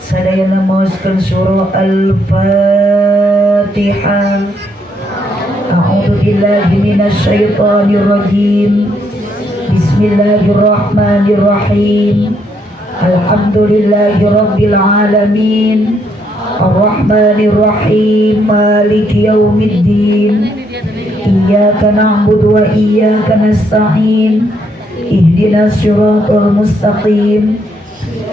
Sadayana mauskan surah Al-Fatihah. A'udzu billahi minasyaitonir rajim. Bismillahirrahmanirrahim. Alhamdulillahi rabbil alamin. Ar-Rahmanir Rahim. Maliki yaumiddin. Iyyaka na'budu wa iyyaka nasta'in. Ihdinas siratal mustaqim.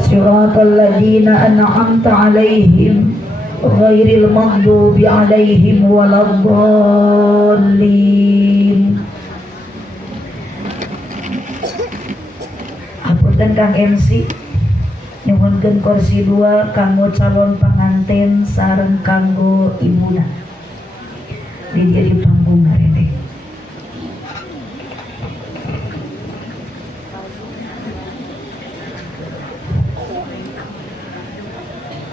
Siratal ladzina an'amta 'alaihim ghairil maghdubi 'alaihim waladdallin. Hapunten Kang MC, nyuhunkeun kursi 2 kanggo calon panganten sareng kanggo ibuna. Di dia di panggung ngarene.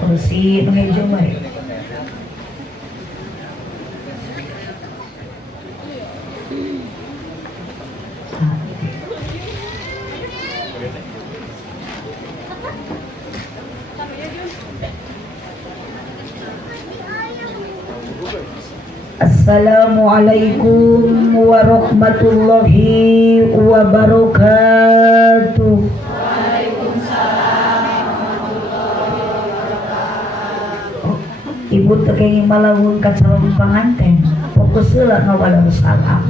Kursi meja mari. Assalamualaikum warahmatullahi wabarakatuh. Ibu tekengi malawun ka calon panganten fokus heula ngawala salam.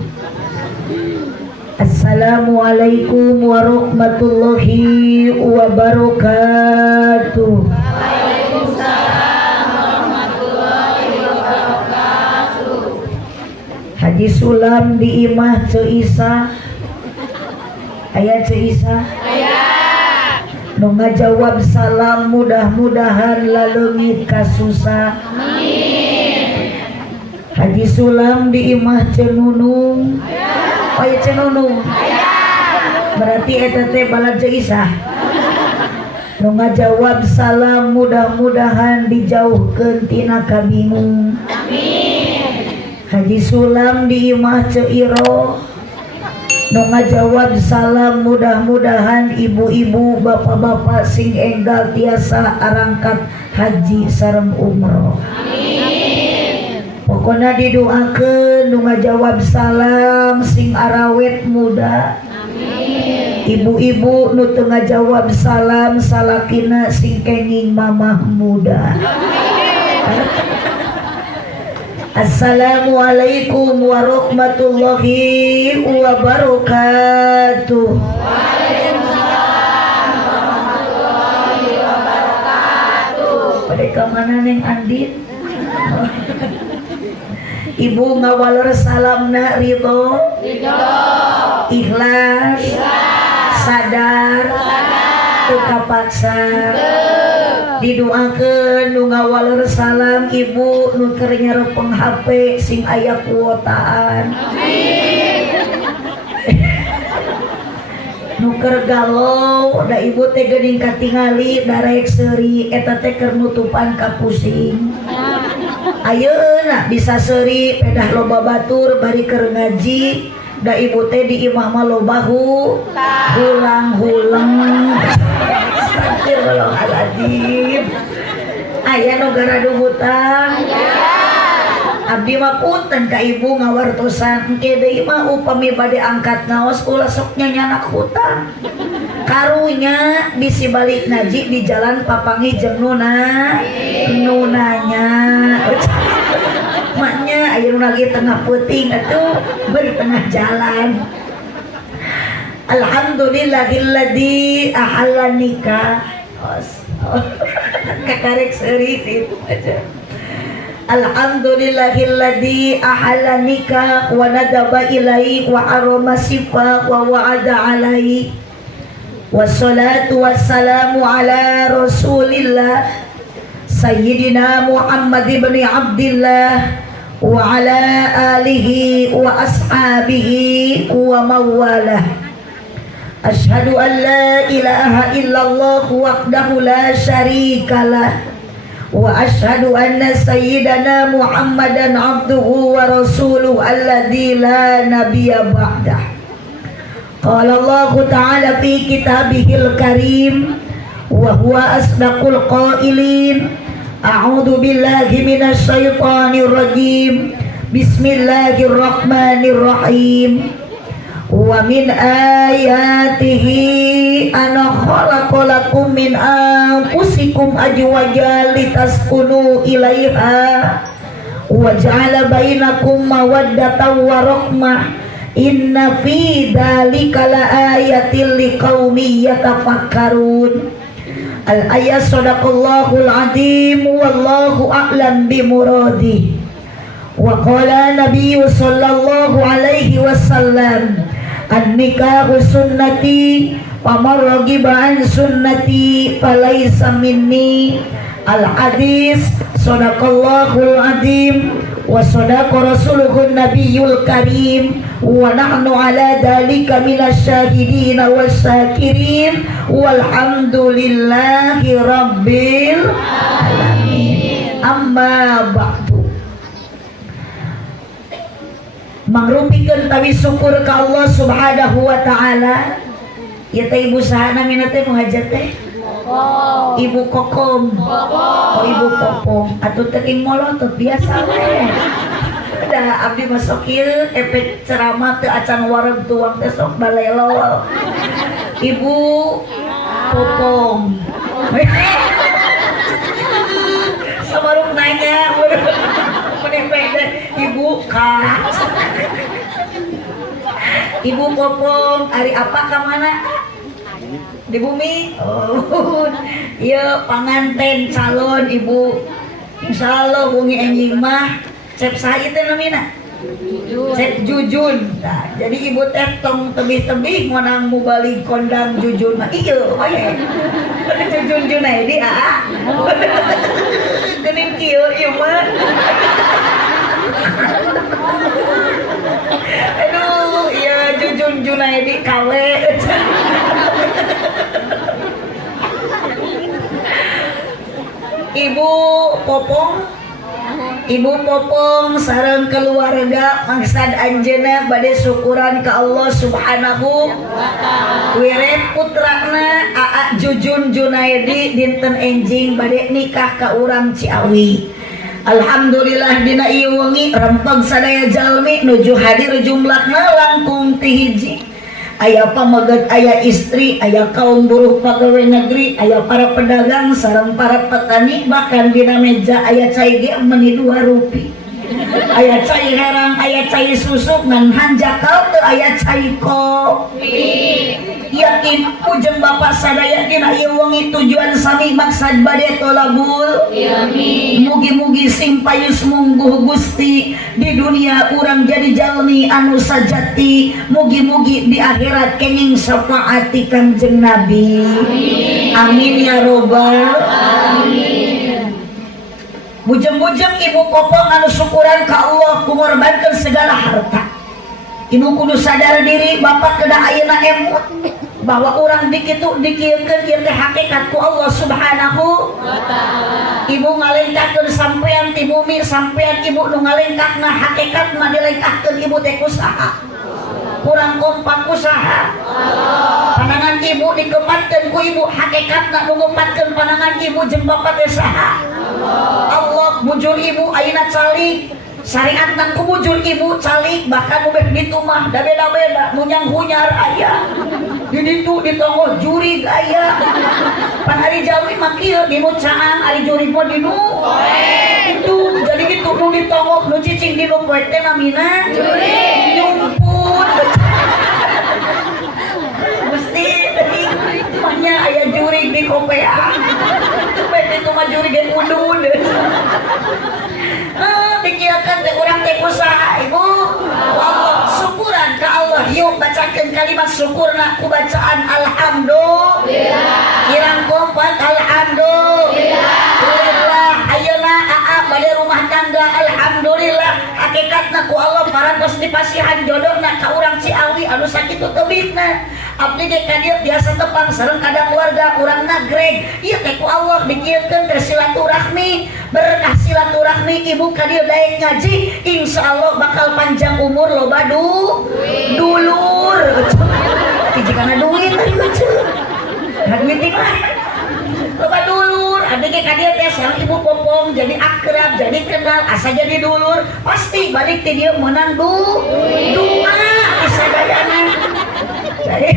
Assalamualaikum warahmatullahi wabarakatuh. Waalaikumsalam warahmatullahi wabarakatuh. Haji Sulam di imah Ceu Isa. Aya Ceu Isa? Aya. Nu ngajawab salam mudah-mudahan laleungit kasusah. Amin. Haji Sulam di imah Cenunung. Oh ya Cenunung. Berarti eta teh balad Ceu Isa. Nu ngajawab salam mudah-mudahan dijauhkeun tina kabingung. Amin. Haji Sulam di imah Ceu Iro. Nu ngajawab salam mudah-mudahan ibu-ibu bapak-bapak sing enggal tiasa arangkat haji sareng umroh. Amin. Pokona didoakeun nu ngajawab salam sing arawet muda. Amin. Ibu-ibu nu teu ngajawab salam salakina sing kenging mamah muda. Assalamualaikum warahmatullahi wabarakatuh. Waalaikumsalam warahmatullahi wabarakatuh. Pada kemana Neng Andin? Ibu ngawaler salamna ridho, ikhlas, sadar, teu kapaksa. Didoakeun nu ngawaler salam ibu nu keur nyarepeng HP sing aya kuotaan. Amin. Nu keur galau da ibu teh geuning katingali darek seuri eta teh keur nutupan ka pusing. Ayeuna bisa seuri pedah loba batur bari keur ngaji da ibu teh di imah mah loba hulang-hulang. Astagfirullahaladzim. Aya nu garadu hutang. Abdi mah punten ka ibu ngawartosan engke deui mah upami bade angkat ngaos ulah sok nyanyanak hutang. Karunya bisi balik naji di jalan papangi jeung nunanya. Maknya aya nu lagi tengah peuting atuh beri tengah jalan. Alhamdulillahilladzi ahalla nikah. Kakarek seuri itu aja. Alhamdulillahilladzi ahalla nikah wa nadaba ilaihi wa arama sifa wa wa'ada alaihi. Wassalatu wassalamu ala Rasulillah Sayyidina Muhammad ibn Abdillah wa ala alihi wa ashabihi wa mawalah. Ashhadu an la ilaha illallah wahdahu la syarikalah wa ashhadu anna sayyidana Muhammadan abduhu wa rasuluhu alladzi la nabiyya ba'dah. Qala Allah Ta'ala fi kitabihil karim wa huwa asdaqul qailin. A'udzu billahi minasy syaithanir rajim. Bismillahirrahmanirrahim. Wa min ayatihi ana khalaqalakum min anfusikum azwajan litaskunu ilaiha wa ja'ala bainakum mawaddatan wa rahmah. Inna fi dzalika laayatil liqaumin yatafakkarun. Al-ayat sadaqallahul azim wallahu a'lam bimuradih. Wa qala nabiyyu sallallahu alaihi wasallam an-nikahu sunnati faman raghiba an sunnati falaysa minni. Al-hadis sadaqallahul azim wa sadaqa rasuluhun nabiyyul karim wa nahnu ala dhalika minasy syahidin wasyakirin walhamdulillahi rabbil alamin. Amma ba'du. Mangrupikeun tawi syukur ka Allah Subhanahu wa taala. Ya teh ibu sahana mina teh nu hajat teh? Ibu kokom. Oh ibu popom. Atuh teuing molotot biasa we. Da abdi masuk ieu efek ceramah teu acan wareg tuang teh sok balelo. Ibu popom. Sabaruk nanya ibu kak. Ibu popom hari apa ke mana? Di bumi. Oh, iya panganten calon ibu. Insyaallah bungi enjing mah cep saha teh namina? Cep jujun. Nah, jadi ibu teh tong tebih-tebih ngonang mubalik kondang jujun mah ieu we. Ada jujun Junaidi geuning kieu ieu mah. Aduh, iya jujun Junaidi kawe. Ibu Popong sareng keluarga mangsad anjeunna bade syukuran ka Allah Subhanahu wa taala. Wirid putrana Aa Jujun Junaidi dinten enjing bade nikah ka urang Ciawi. Alhamdulillah dina ieu wengi rempeg sadaya jalmi nuju hadir jumlahna langkung ti hiji. Aya pamaget, aya istri, aya kaum buruh pegawai negeri, aya para pedagang sareng para petani, bahkan dina meja aya cai ge meni 2 rupi. Aya cai herang, aya cai susuk ngan hanjakal teu aya cai kopi. Yakin ujung bapak sadaya dina ieu wengi tujuan sami maksad bade tolabul ilmi. Mugi-mugi sing payus mungguh Gusti di dunia urang jadi jalmi anu sajati, mugi-mugi di akhirat kenging syafaati Kanjeng Nabi. Amin ya robbal alamin. Bujeng-bujeng ibu popong anu syukuran ka Allah kumorbankeun segala harta. Ibu kudu sadar diri bapak kena ayeuna emut bahwa orang dikitu dikieukeun ieu teh hakikat ku Allah Subhanahu wa taala. Ibu ngalengkahkeun sampean ti bumi, sampean ibu nu ngalengkahna hakikat mah dilengkahkeun ibu teh kusaha? Kurang kompak kusaha? Pandangan ibu dikempatkeun ku ibu, hakikatna nu ngempatkeun pandangan ibu jeung bapak teh saha? Allah. Bujur ibu ayeuna calik. Syariat nang kubujur ibu calik, bahkan ubeh ditu mah da beda-beda nu nyang hunyar aya. Di ditu ditongo jurig aya. Pan ari Jawi mah kieu di nu caang, ari jurig mah di nu poe. Itu jadi kitu nu ditongo nu cicing di nu poe teh namina jurig. Nyumput. Gusti teuing mahnya aya jurig di kopea. Ubeh ditu mah jurig ge udud. Dikieukeun teh urang teh usaha ibu. Allah syukuran ka Allah. Yuk bacakeun kalimat syukurna ku bacaan alhamdulillah. Irang kompat alhamdulillah. Ayeuna aa bade rumah tangga alhamdulillah. Hakikatna ku Allah parantos dipasihan jodohna ka urang Ciawi anu sakitu tebihna. Abdi ge ka dieu biasa tepang sareng kada keluarga urang nagreg. Ieu teh ku Allah dikieukeun teh silaturahmi. Berkah silaturahmi ibu ka dieu daek ngaji, insyaallah bakal panjang umur loba dulur. jika duit lucu duit di mana loba dulur abdi ge ka dieu teh sareng ibu popong jadi akrab jadi kenal asa jadi dulur pasti balik ti dieu meunang doa sadayana jadi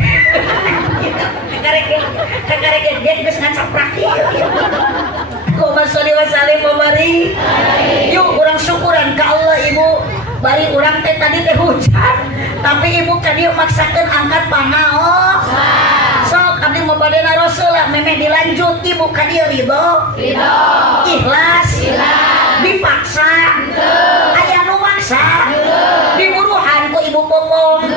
kakarek geus ngacaprak ieu Allahumma sholli wa sallim wa barik. Yuk urang syukuran ka Allah ibu. Bari urang teh tadi teh hujan, tapi ibu ka dieu maksakeun angkat panaos. Sok abdi mau badena Rasul lah memeh dilanjut ibu ka dieu ridho. Ikhlas. Dipaksa. Aya nu maksa. Diburuhan ku ibu popong.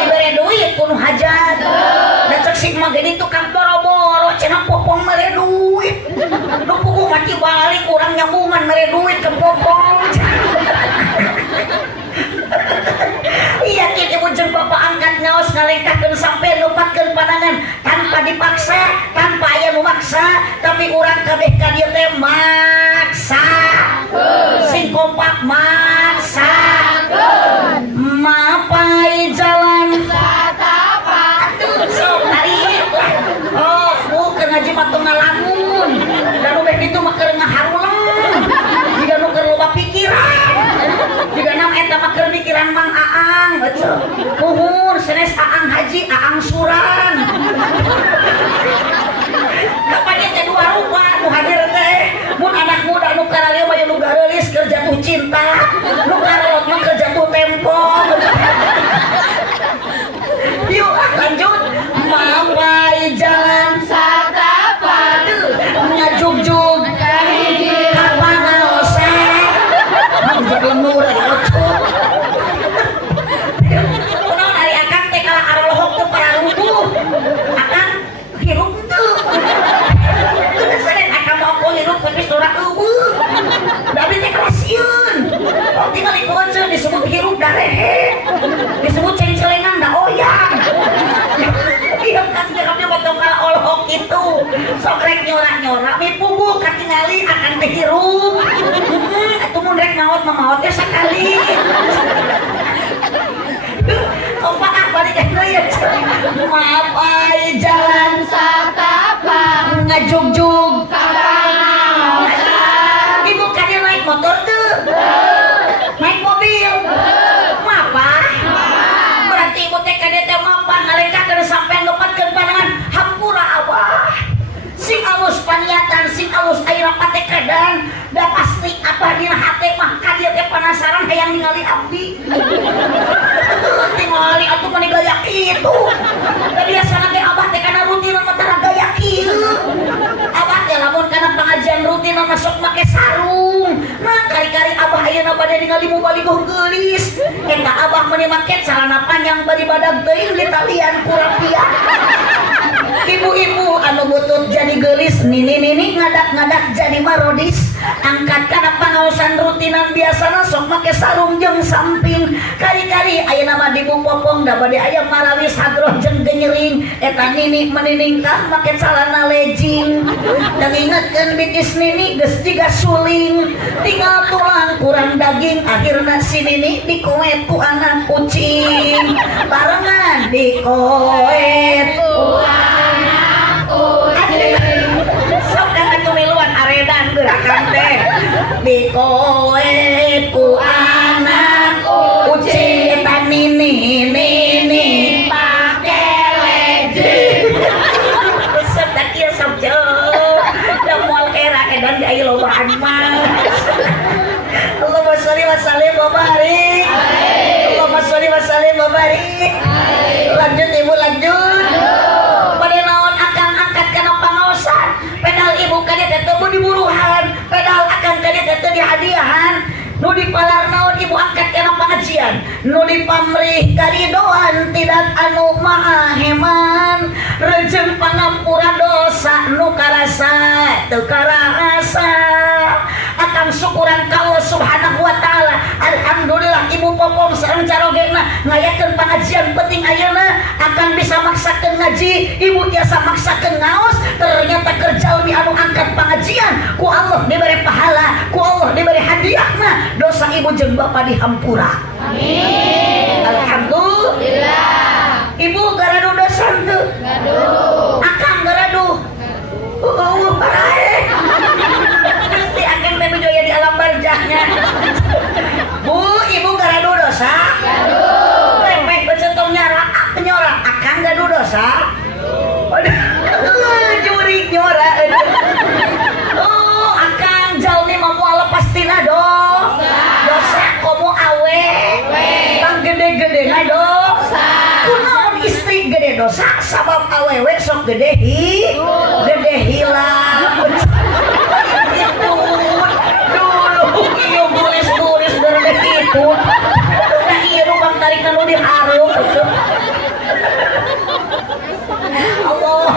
Dibere duit ku nu hajat. Da cek si mah geuning tukang boro-boro cenah popong mere duit. Nu puguh mati balik urang nyambungan mere duit ke popong. Iya ibu jeung bapak angkat ngaos ngalengkahkeun sampai lupatkeun pandangan tanpa dipaksa, tanpa aya nu maksa, tapi urang kabeh ka dieu teh maksa. Sing kompak maksa. Mapai jalan atuh sok tarik. Oh, bukan ngaji mah teu ngalamun. Da nu beh ditu mah keur ngaharulang. Jika nu keur loba pikiran. Jika nam eta mah keur pikiran Mang Aang, betul. Nuhun sanes Aang Haji, Aang Suran. Kapan teh dua rupa nu hadir teh. Mun anak muda nu karalieu mah nu gareulis keur jatuh cinta. Nu karelot mah keur jatuh tempo. Yuk lanjut. Mapai jalan satapan ngajugjug kapanaosan. Anjek lemur ocok. Kunaon ari akang teh kala arolohok teu pararubuh. Akang hirup teu. Seren akang mau hirup tapi surat eueuh. Tapi teh kelasieun. Oh tinggal ikoceun disebut hirup darehe. Disebut ceng-celengan da oyang. Iya kan dia potong kala olhok itu. Sok rek nyora-nyora mi puguh katingali akan teh hirup. Atuh mun rek maot mah maotnya sakali. Kompak balik deui ya. Mapai jalan satapan ngajugjug kapanaosan. Ibu ka dieu naik motor teu? Naik mobil? Mapa? Berarti ibu teh ka dieu teh mapa ngalengkahkeun sampean lupatkeun pandangan hampura Abah. Sing alus paniatan, sing alus ayeuna pate kedan, da pasti Abah dina hate mah ka dieu teh penasaran hayang ningali abdi. Tingali atuh mani gaya kitu. Da biasana teh Abah teh kana rutinan mah tara gaya kieu. Abah teh lamun kana pengajian rutinan masuk make sarung. Nah, kari-kari Abah ayeuna bade ningali mubaliguh geulis. Eta Abah meuni make celana panjang bari badag teuing di talian ku rapiah. Ibu-ibu anu butut jadi gelis nini ngadak-ngadak jadi marodis angkat kana pangaosan rutinan biasana sok make sarung jeung samping kari-kari ayeuna mah di popong da bade aya marawis hadroh jeung genyering eta nini meniningkan make celana legging dan ingetkeun bitis nini geus jiga suling tinggal tulang kurang daging akhirna si nini dikoet ku anak kucing barengan dikoet ku sok kana tumiluan aredan gerakan teh dikoet ku anak kucing eta nini pake legging resep da kieu sok jeuh da moal era edan di aya lobaan mah Allahumma sholli wa sallim wa barik Allahumma sholli wa sallim wa barik lanjut ibu lanjut pada naon akang angkat kana pangaosan pedal ibu ka dieu teh teu diburuhan pedal akang ka dieu teh teu dihadiahan nu dipalar naon ibu angkat kana pengajian nu dipamrih karidoan tidak anu maha heman rejeung pangampura dosa nu karasa teu karasa akang syukuran ka Allah subhanahu wa ta'ala alhamdulillah ibu popong sareng carogena ngayakeun pengajian penting ayeuna akang bisa maksakeun ngaji ibu biasa maksakeun ngaos ternyata kerja di anu angkat pengajian ku Allah diberi pahala ku Allah diberi hadiahna dosa ibu jeung bapa dihampura amin alhamdulillah Ibu garadu dosan tuh. Gaduh. Akang garadu. Parah. Pasti akan menuju ya di alam barzahnya. Bu, ibu garadu dosa. Gaduh. Rempeh becetong nyara, penyorak. Akang garadu dosa. Juri nyora. Akang jalmi mau lepas tina dosa komo awe. Bang gede-gede dosa. Kunaon istri gede dosa sabab awewe sok gede hilang. Dulu iyo tulis dari itu. Udah iya bang tarik nanu diharum. Allah,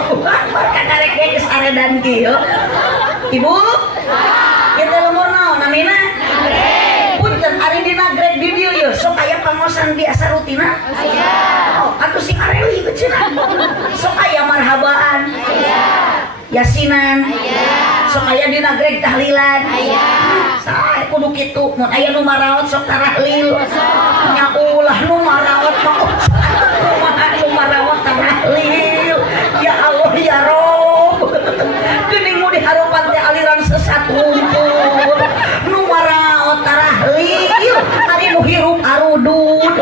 kakarek geus aredan kieu. Ibu, kita lemur naon namina? Punten ari dina grade di dieu yeuh sok aya pangosan biasa rutina. Aya. Oh, atuh sing areli becenah. Sok aya marhabaan. Aya. Yasinan. Aya. Sok aya dina grade tahlilan. Aya. Sae kudu kitu. Mun aya nu maraot sok tarahlil. Nya ulah nu maraot mah. Kumaha nu maraot tarahlil. Ya Allah ya Rob. Geuning mu diharupan teh aliran sesat ngumpul. Nu maraot tarahlil. Ari nu hirup arudud.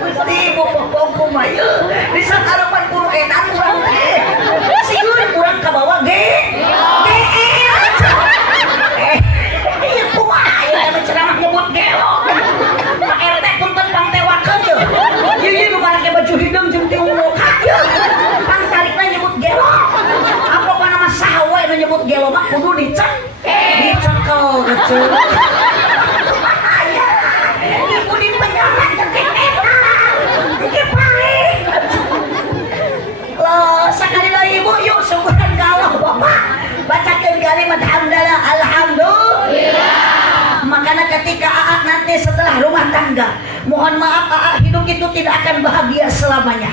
Gusti bopong kumaha di sakarepan kudu edan urang teh. Sieun urang ka bawah ge. Ieu kumaha ieu teh ceramah nyebut gelo. Pak RT punten pangtewakeun yeuh. Ieu nu make baju hideung jeung ti muka yeuh. Pang tarikna nyebut gelo. Apokana mah saha wae nu nyebut gelo mah kudu dicekel kecil. Ibu di penjara cekek eta. Cekek paling. Loh, sekali lagi ibu yuk syukuran ke Allah Bapak. Bacakan kalimat hamdalah alhamdulillah. Makanya ketika Aak nanti setelah rumah tangga, mohon maaf Aak hidup itu tidak akan bahagia selamanya.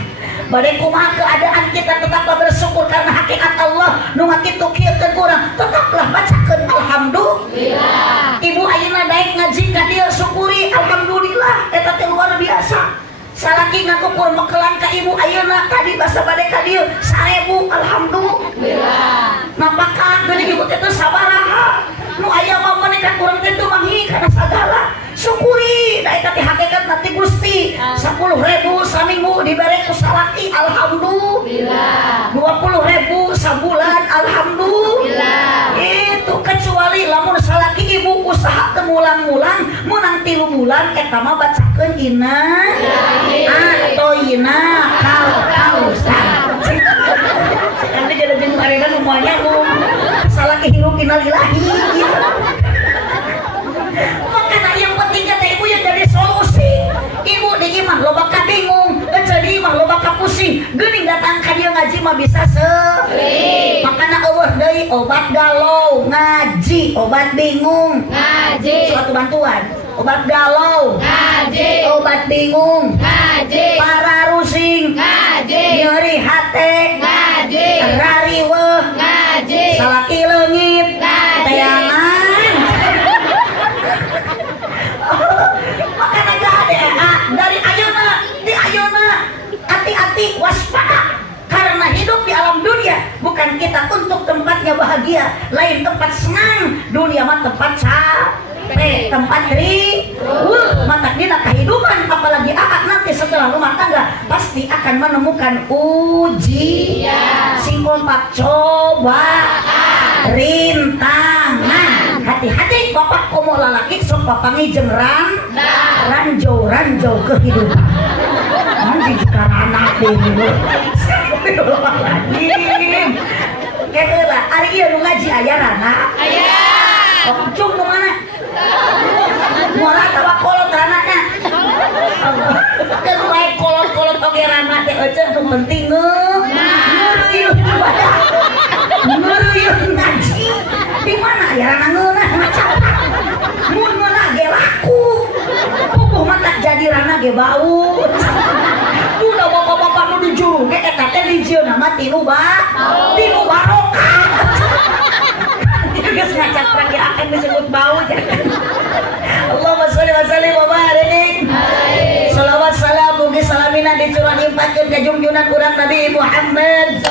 Badai kumaha keadaan kita tetaplah bersyukur karena hakikat Allah nu ngakitu kieu teu kurang. Tetaplah bacakeun alhamdulillah. Ibu ayeuna daek ngaji ka dieu syukuri alhamdulillah eta teh luar biasa. Salaki ngakukur mekelan ka ibu ayeuna tadi basa bade ka dieu 1000 alhamdulillah. Napakah geuning ibu teh sabaraha nu aya mah menekan urang teh teu manghi kana sagala. Syukuri da eta teh hakikat nanti Gusti 10.000 saminggu dibere ku salaki alhamdulillah. 20.000 sabulan alhamdulillah. Itu kecuali lamun salaki ibu usaha teu mulang-mulang menang 3 bulan eta mah bacakeun inna atoina kausar. Nanti jadi jeung arena semuanya salaki hirup innalillahi gitu. Makanya yang pentingnya teh ibu yang jadi solusi. Ibu di imah loba ka bingung, jadi imah loba ka pusing. Geuning datang ka dieu ngaji mah bisa seueur. Makanya Allah deui obat galau ngaji, obat bingung Ngaji. suatu bantuan. Obat galau Ngaji. obat bingung Ngaji. para rusing Ngaji. nyeri hate Ngaji. rariweuh Ngaji. salaki leungit Ngaji. teangan. Makanya gade dari ayeuna di ayeuna hati-hati waspada karena hidup di alam dunia bukan kita untuk tempatnya bahagia, lain tempat senang. Dunia mah tempat capek, tempat mata dina kehidupan. Apalagi Aak nanti setelah rumah tangga pasti akan menemukan ujian. Sing kompak coba rintangan. Hati-hati bapak komo lalaki sok papangi jeung ranjau kehidupan. Anjing jika anak dulu. Astagfirullahaladzim. Kira ari ieu nu ngaji aya rana. Aya. Cung nu mana? Muara tawa kolot ranana. Teu bae kolot-kolot oge rana teh euceun nu penting ngeureuyeuh ibadah. Ngeureuyeuh ngaji. Di mana aya rana ngeunah macapat. Mun ngeunah ge laku. Pupuh mah tak jadi rana ge bau. Udah bapak-bapak nu di juru ge eta teh dijieuna mah tinu barokah. Geus ngacaprak ge akan disebut bau. Allahumma sholli wa sallim wa barik. Shalawat salam ngimpakeun ka junjunan urang Nabi Muhammad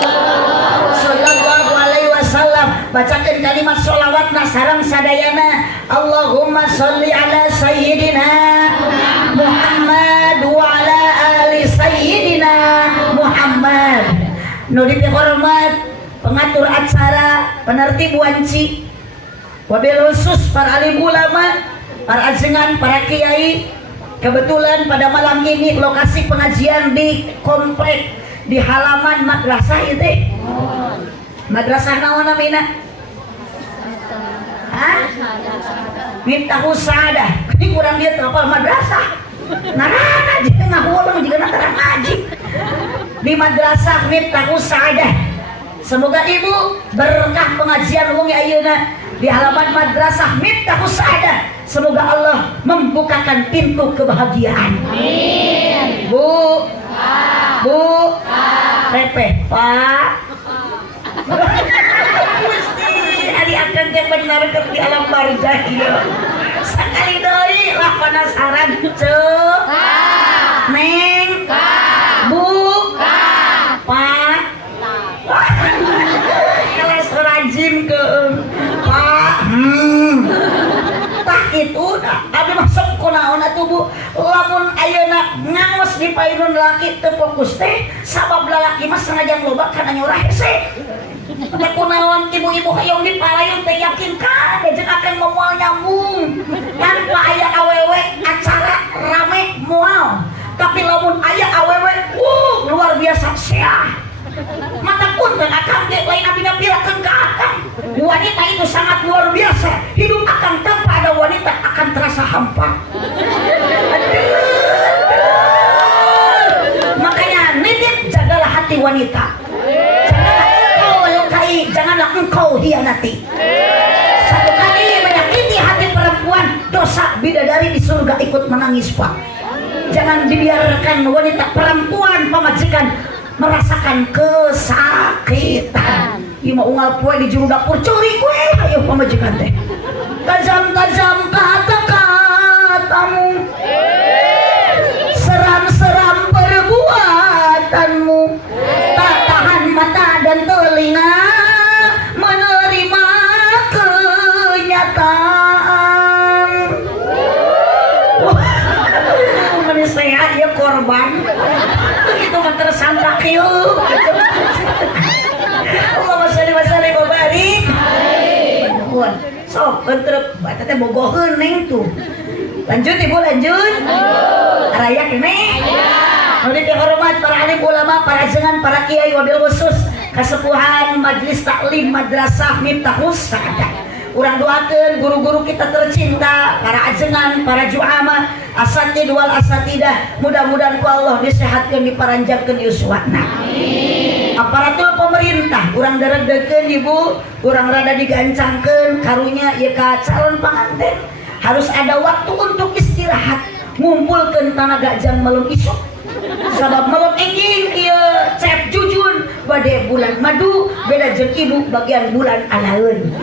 sallallahu alaihi wasallam. Bacakeun kalimat sholawatna sareng sadayana. Allahumma sholli ala sayyidina Muhammad wa ala ali sayyidina Muhammad. Nu dihormat pengatur acara, penertib wanci, wabil khusus para alim ulama, para ajengan, para kiai. Kebetulan pada malam ini lokasi pengajian di komplek di halaman madrasah itu. Madrasah naon namina? Hah? Miftahus Saadah. Ini kurang dia hafal madrasah. Narana jeung ngahulung jeung antara ngaji. Di madrasah Miftahus Saadah. Semoga ibu berkah pengajian wong ayeuna di halaman madrasah Miftahus Saadah. Semoga Allah membukakan pintu kebahagiaan. Amin. Bu. Pak. Bu. Pak. Pepe. Pak. Gusti, ari akan teh bener keur di alam barzah ieu. Sakali deui lah penasaran ceuk. Pak. Neng. Pak. Bu. Pak. Pak. Kelas rajin ke Pak. Tah itu abi mah sok kunaon atuh Bu. Lamun ayeuna ngangos di painun laki teu fokus teh sabab lalaki mah sengaja loba kana nyorah hese. Teh kunaon ibu-ibu hayang dipalayeun teh yakinkan jeung akan moal nyambung. Tanpa aya awewe acara rame moal. Tapi lamun aya awewe luar biasa seah. Mata punten akang teh lain abi ngapirakeun ka akang. Wanita itu sangat luar biasa. Hidup akang tanpa ada wanita akan terasa hampa. Makanya nitip jagalah hati wanita. Janganlah engkau melukai, janganlah engkau hianati. Satu kali menyakiti hati perempuan, dosa bidadari di surga ikut menangis Pak. Jangan dibiarkan wanita perempuan pemajikan merasakan kesakitan. Ieu mah unggal poe di juru dapur curi kue ayo pamajikan teh. Tajam-tajam kata-katamu, seram-seram perbuatanmu, tak tahan mata dan telinga menerima kenyataan. Meni sehat ya korban. Itu mah tersangka kieu. Allahumma sholli wa sallim wa barik. Amin. Sok entrep baca teh bogoheun neng tuh. Lanjut Ibu lanjut. Raya kene. Nu dihormat para alim ulama, para ajengan, para kiai wabil khusus kasepuhan majelis taklim madrasah Miftahus Saadah. Urang doakeun guru-guru kita tercinta, para ajengan, para juama, asatid wal asatidah, mudah-mudahan ku Allah disehatkeun diparanjangkeun yuswana. Amin. Aparatur pemerintah urang daregdekeun Ibu, urang rada digancangkeun karunya ieu ka calon panganten harus ada waktu untuk istirahat, ngumpulkeun tanaga jang malum isuk. Sabab malum engging ieu cep jujun bade bulan madu beda jeung ibu bagian bulan alaeun.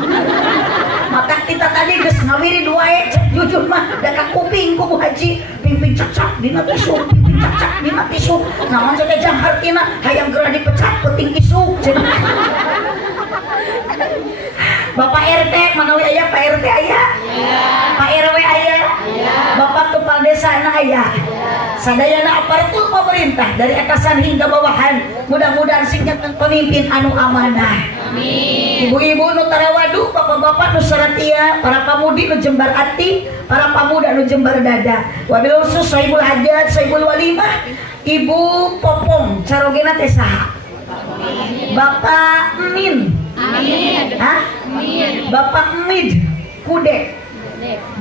Mata kita tadi geus ngawirid wae cep jujun mah da ka kuping ku Bu Haji pimpin cacak dina tisu, pimpin cacak dina tisu. Naon teh jang hartina hayang geura dipecat peuting isuk. Bapak RT manawi aya Pak RT aya? Pak RW aya? Bapak kepala desa aya? Sadayana aparatur pemerintah dari atasan hingga bawahan, mudah-mudahan singkat pemimpin anu amanah. Amin. Ibu-ibu nu tarawadu, bapak-bapak nu saratia, para pamudi nu jembar ati, para pamuda nu jembar dada. Wabil khusus Saibul Hajat, Saibul Walimah, Ibu Popong, carogena teh saha? Bapak Min. Amin. Hah? Amin. Bapak Mid Kude.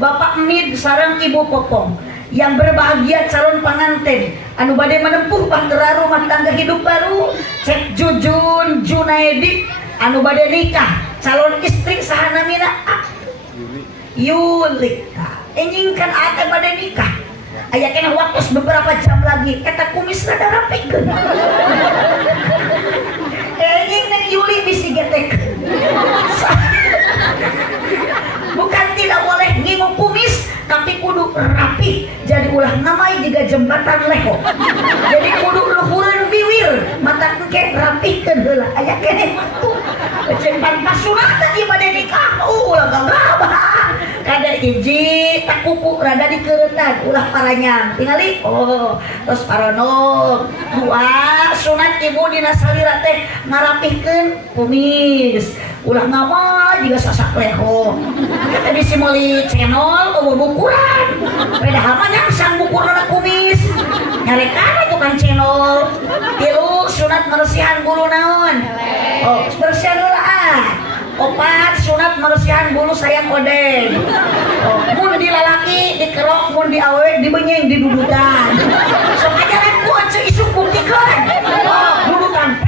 Bapak Mid sareng Ibu Popong. Yang berbahagia calon pengantin anu bade menempuh bahtera rumah tangga hidup baru, cek Jujun Junaidi anu bade nikah, calon istri sahana mina Yulika enjingkan ate bade nikah aya kena waktu beberapa jam lagi eta kumis rada rapikeun enjing neng Yuli bisi getek bukan tidak boleh ngingu kumis tapi kudu rapi. jadi ulah namai juga jembatan leho. Jadi kudu luhureun bibir, mata engke rapihkeun heula aya keneh mantu. Cenpan pasunatan ieu bade nikah ulah gagabah. Kada hiji tak kuku rada dikeuretan ulah paranyang tingali terus paronog dua sunat ibu dina salira teh ngarapihkeun kumis ulah ngama juga sasak leho kita bisi meuli channel bukuran beda hama nyangsang bukurna kumis nyarekana tukang channel tilu sunat meresihan bulu naon bersihan heula opat sunat meresihan bulu sayang odeng mun di lalaki dikerok mun di awewe dibenyeng di dudutan sok ajaran ku ece isuk buktikan dudutan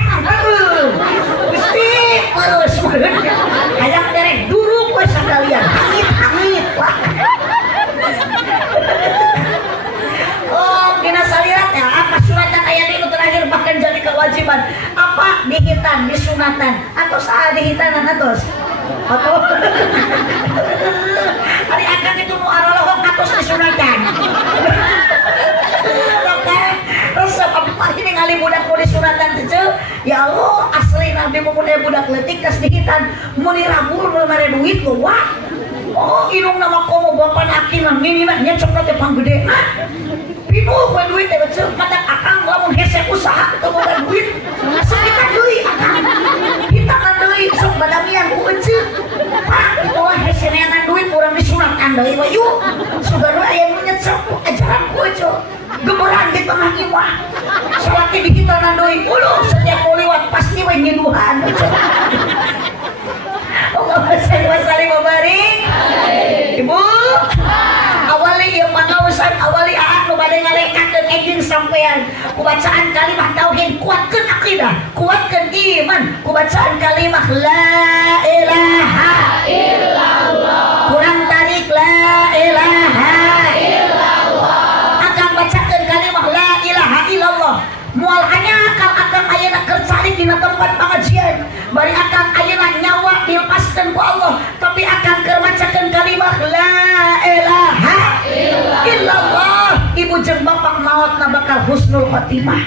gusti terus hayang derek duruk we sakalian hangit lah dina salirat ya apa sunatan ayat itu terakhir bahkan jadi kewajiban apa dihitan disunatan atau saat dihitanan atos hari akan itu nu aralohok atos disunatan terus pagi ningali budak mau disunatan teh ya Allah asli nabi mau budak leutik tas dihitan mun dirabul belum ada duit lo wah irung nama komo bapak nakina minina nyecok teh panggede pinuh we duit teh becer matak akang lamun hese usaha teu boga duit sakita deui akang kita kan deui sok badamian ku eceu pak itu lah hese neangan duit urang disunatan deui we yuk sugan we aya nu nyecok ajaran ku eceu gemeran di tengah imah salaki dikitanan deui uluh setiap mau liwat pasti we ngiduhan eceu Allahumma shalli wa sallim wa barik ibu awali ieu pangaosan awali nu bade ngalekatkeun ejing sampean ku bacaan kalimat tauhid kuatkeun akidah kuatkeun iman ku bacaan kalimat la ilaha illallah kurang tarik la ilaha illallah akan bacakeun kalimat la ilaha illallah moal hanyakal akan ayeuna keur cari dina tempat pengajian bari akan ayeuna nyawa dilepaskeun ku Allah tapi akan keur macakeun kalimat la ilaha illallah ibu jeung bapak maotna bakal husnul khotimah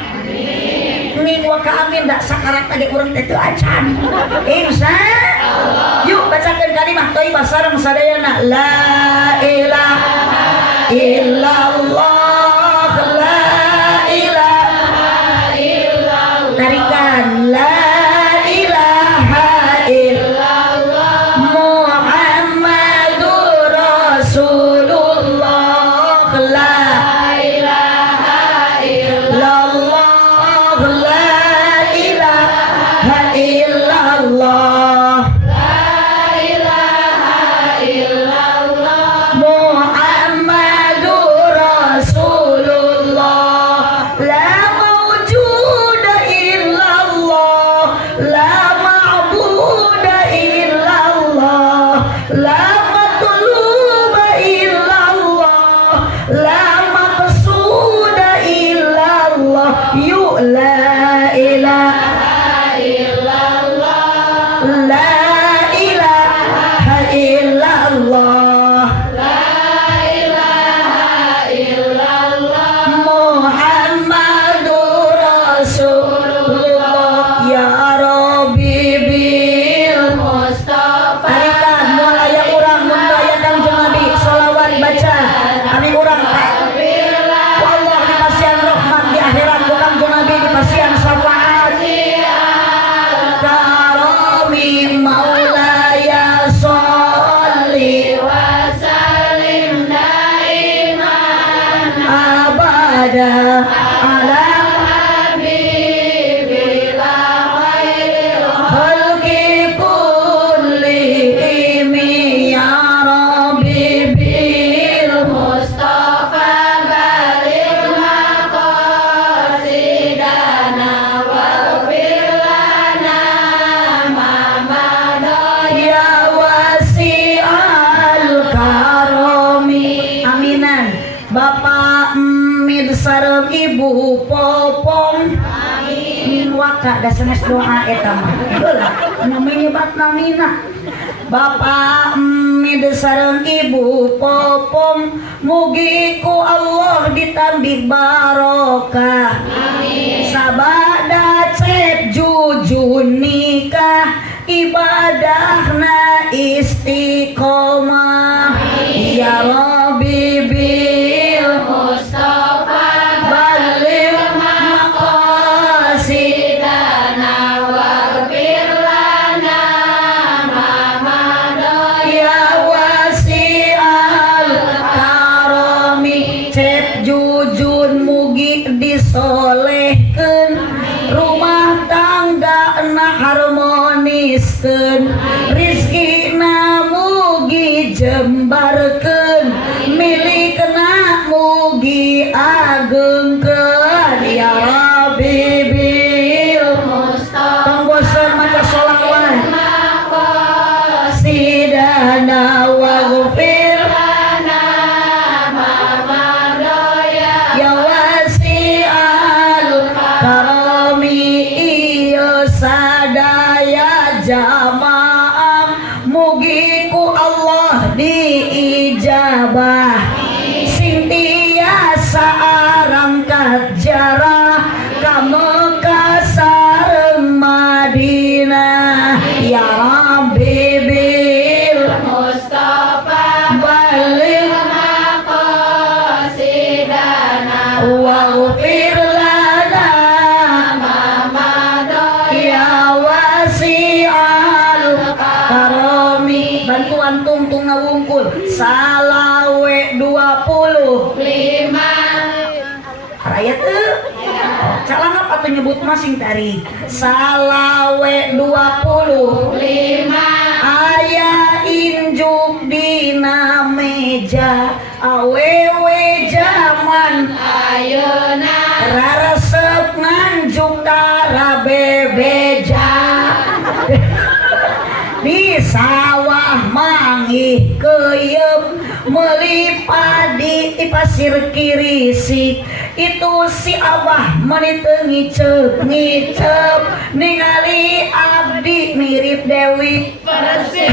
ning wa ka amin da sakarat tadi urang teh teu acan insyaallah yuk bacakeun kalimat thayyibah sareng sadayana la ilaha illallah la ilaha illallah tarikan la ilaha illallah Muhammadur Rasulullah la ilaha illallah la ilaha illallah la ilaha illallah Muhammadur Rasulullah la mawjuda illallah la ma'buda illallah la matluba illallah la maqsuda illallah yu la ilaha illallah la ilaha illallah Muhammadur Rasulullah ya Rabbi bil Mustafa tarikan moal aya urang mun aya Kangjeng Nabi shalawat baca ami urang ku Allah dipasihan rahmat di akhirat ku Kangjeng Nabi dipasihan syafaat karami maulaya sholli wa sallim daiman abada ala habibil khairil khalqi kullihim ya Rabbi bil Mustafa baligh maqasidana waghfir lana ma madha ya wasi'al karami aminan Bapak Mid sareng Ibu Popong amin waka da sanes doa eta mah heula nu menyebat namina Bapak Mid sareng ibu popong mugi ku Allah ditambih barokah. Amin. Sabada cep jujun nikah ibadahna istiqomah. Amin. Ya Rabbi bil Mustafa baligh maqasidana waghfir lana ya wasi'al karami. Cep jujun mugi disolehkeun rumah tangga na harmoniskeun rizkina mugi jembarkeun milikna mugi agengkeun. Ya Rabbi bil Mustafa tonggosan maca sholawat sidana waghfir lana ya wasi'al karami. Iya sadaya jamaah mugi ku Allah diijabah sing tiasa arangkat jarah ka Mekah sareng Madinah. Ya Rabbi bil Mustafa baligh maqasidana waghfir lana ya wasi'al karami. Bantuan tungtung ngawungkul salawe 20 rakyat calangap atau nyebut masing tarik salawe 20 aya injuk dina meja awewe zaman ayeuna raresep nganjuk tara bebeja di sawah mangih keyep meuli padi di pasir kirisik itu si Abah meuni teu ngicep ningali abdi mirip Dewi Persik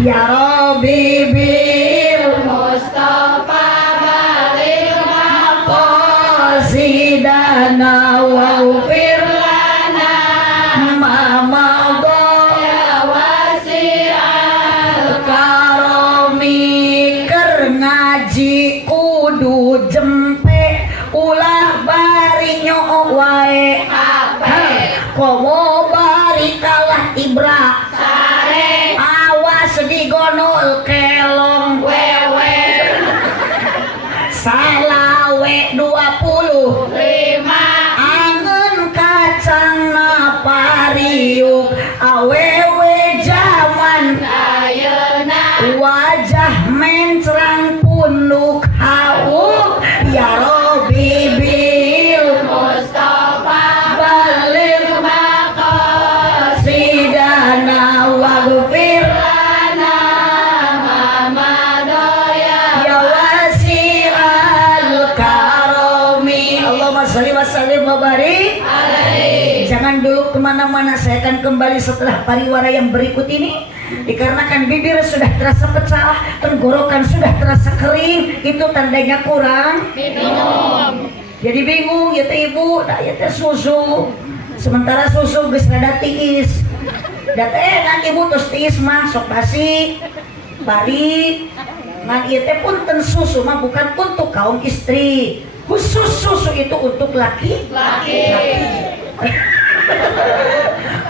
Ya Rabbi bil Mustafa baligh qasidana waghfir lana ma madha ya wasi'al karami. Keur ngaji kudu jempe ulah bari nyo wae ape komo bari kalah tibra sare awas digonol kelong wewe salawe 20 angen kacang na pariuk awewe zaman ayeuna wajah mencrang punuk hauk. Ya Rabbi bil Mustafa baligh maqasidana waghfir lana ya wasi'al karami. Allahumma sholli wa sallim wa barik. Jangan dulu kemana-mana, saya akan kembali setelah pariwara yang berikut ini. Dikarenakan bibir sudah terasa pecah, tenggorokan sudah terasa kering, itu tandanya kurang minum jadi bingung ya teh ibu, nah ya teh susu sementara susu geus rada tiis da teh ngan ibu tos tiis mah sok basi balik ngan ieu teh punten susu mah bukan untuk kaum istri, khusus susu itu untuk laki.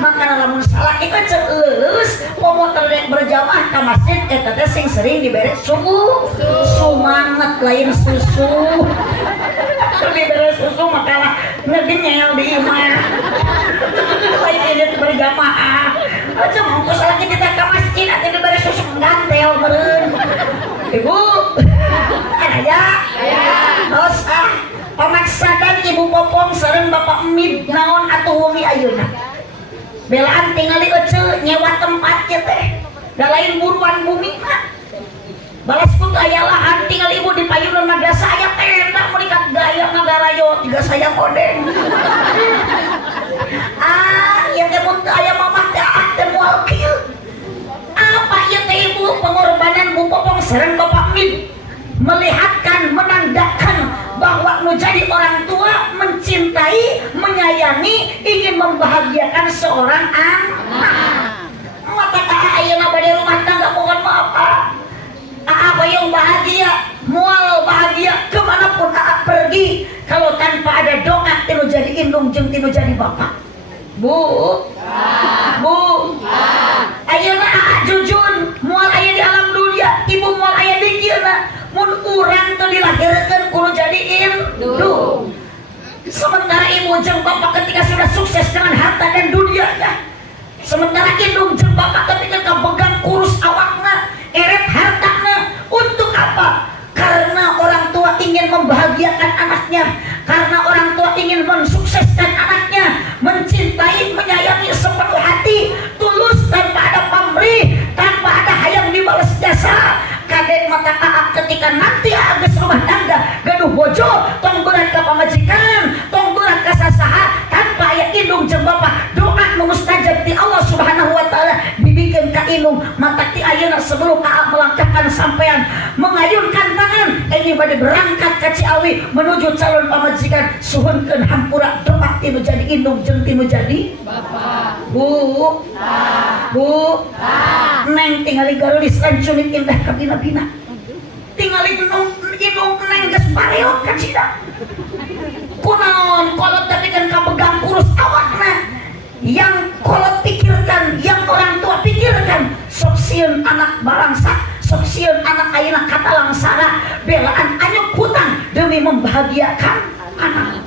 Maka lamun salah itu ceulus pemotor rek berjamaah ka masjid eta teh sing sering dibere subuh sumanget lain susu dibere susu makalah ngegenyel di imah lain ini berjamaah aja mongko salah kita ka masjid atuh dibere susu gantel meureun ibu aya tos pamaksadan ibu popong sareng bapak Mid naon atuh wengi ayeuna belaan tingali ece nyewa tempat ya teh da lain buruan bumi mah balas pun aya lahan tinggal ibu di payunan madrasah aya tenda mun ikat gaya ngagarayo tiga sayang odeng ya teh mun aya mamah teh teh moal kieu apa ieu teh ibu menyayangi, ingin membahagiakan seorang anak. Mata ayeuna bade rumah tangga mohon maaf apa yang bahagia, mual bahagia kemanapun pergi kalau tanpa ada doa tinu jadi indung jeung tinu jadi bapak. Bu, ayeuna jujun mual aya di alam dunia, ibu mual aya di kieu na, mun urang teu dilahirkeun kudu jadi indung. Sementara ibu jeung bapak ketika sudah sukses dengan harta dan dunianya, sementara indung jeung bapak ketika pegang kurus awakna, eret hartana, untuk apa? Karena orang tua ingin membahagiakan anaknya, karena orang tua ingin mensukseskan anaknya, mencintai, menyayangi sepenuh hati, tulus tanpa ada pamrih, tanpa ada hayang dibalas jasa. Kadek mata ketika nanti geus rumah tangga gaduh bojo, tong berat ka pamajikan, tong berat ka sasaha, tanpa aya indung jeung bapak, doa nu mustajab ti Allah Subhanahu wa taala dibikin ka indung. Mata ti ayeuna sebelum melangkahkan sampean mengayunkan tangan ini bade berangkat ka Ciawi menuju calon pamajikan, suhunkeun hampura doa tinu jadi indung jeung tinu jadi bapak. Bu, Neng tingali garulis lancunit indah ka bina-bina, tingali indung neng geus pareot ka cida. Kunaon kolot tapi kan kapegang kurus awakna, yang kolot pikirkan, yang orang tua pikirkan, sok sieun anak barangsa, sok sieun anak ayeuna katalangsana, belaan anyuk hutang demi membahagiakan anak.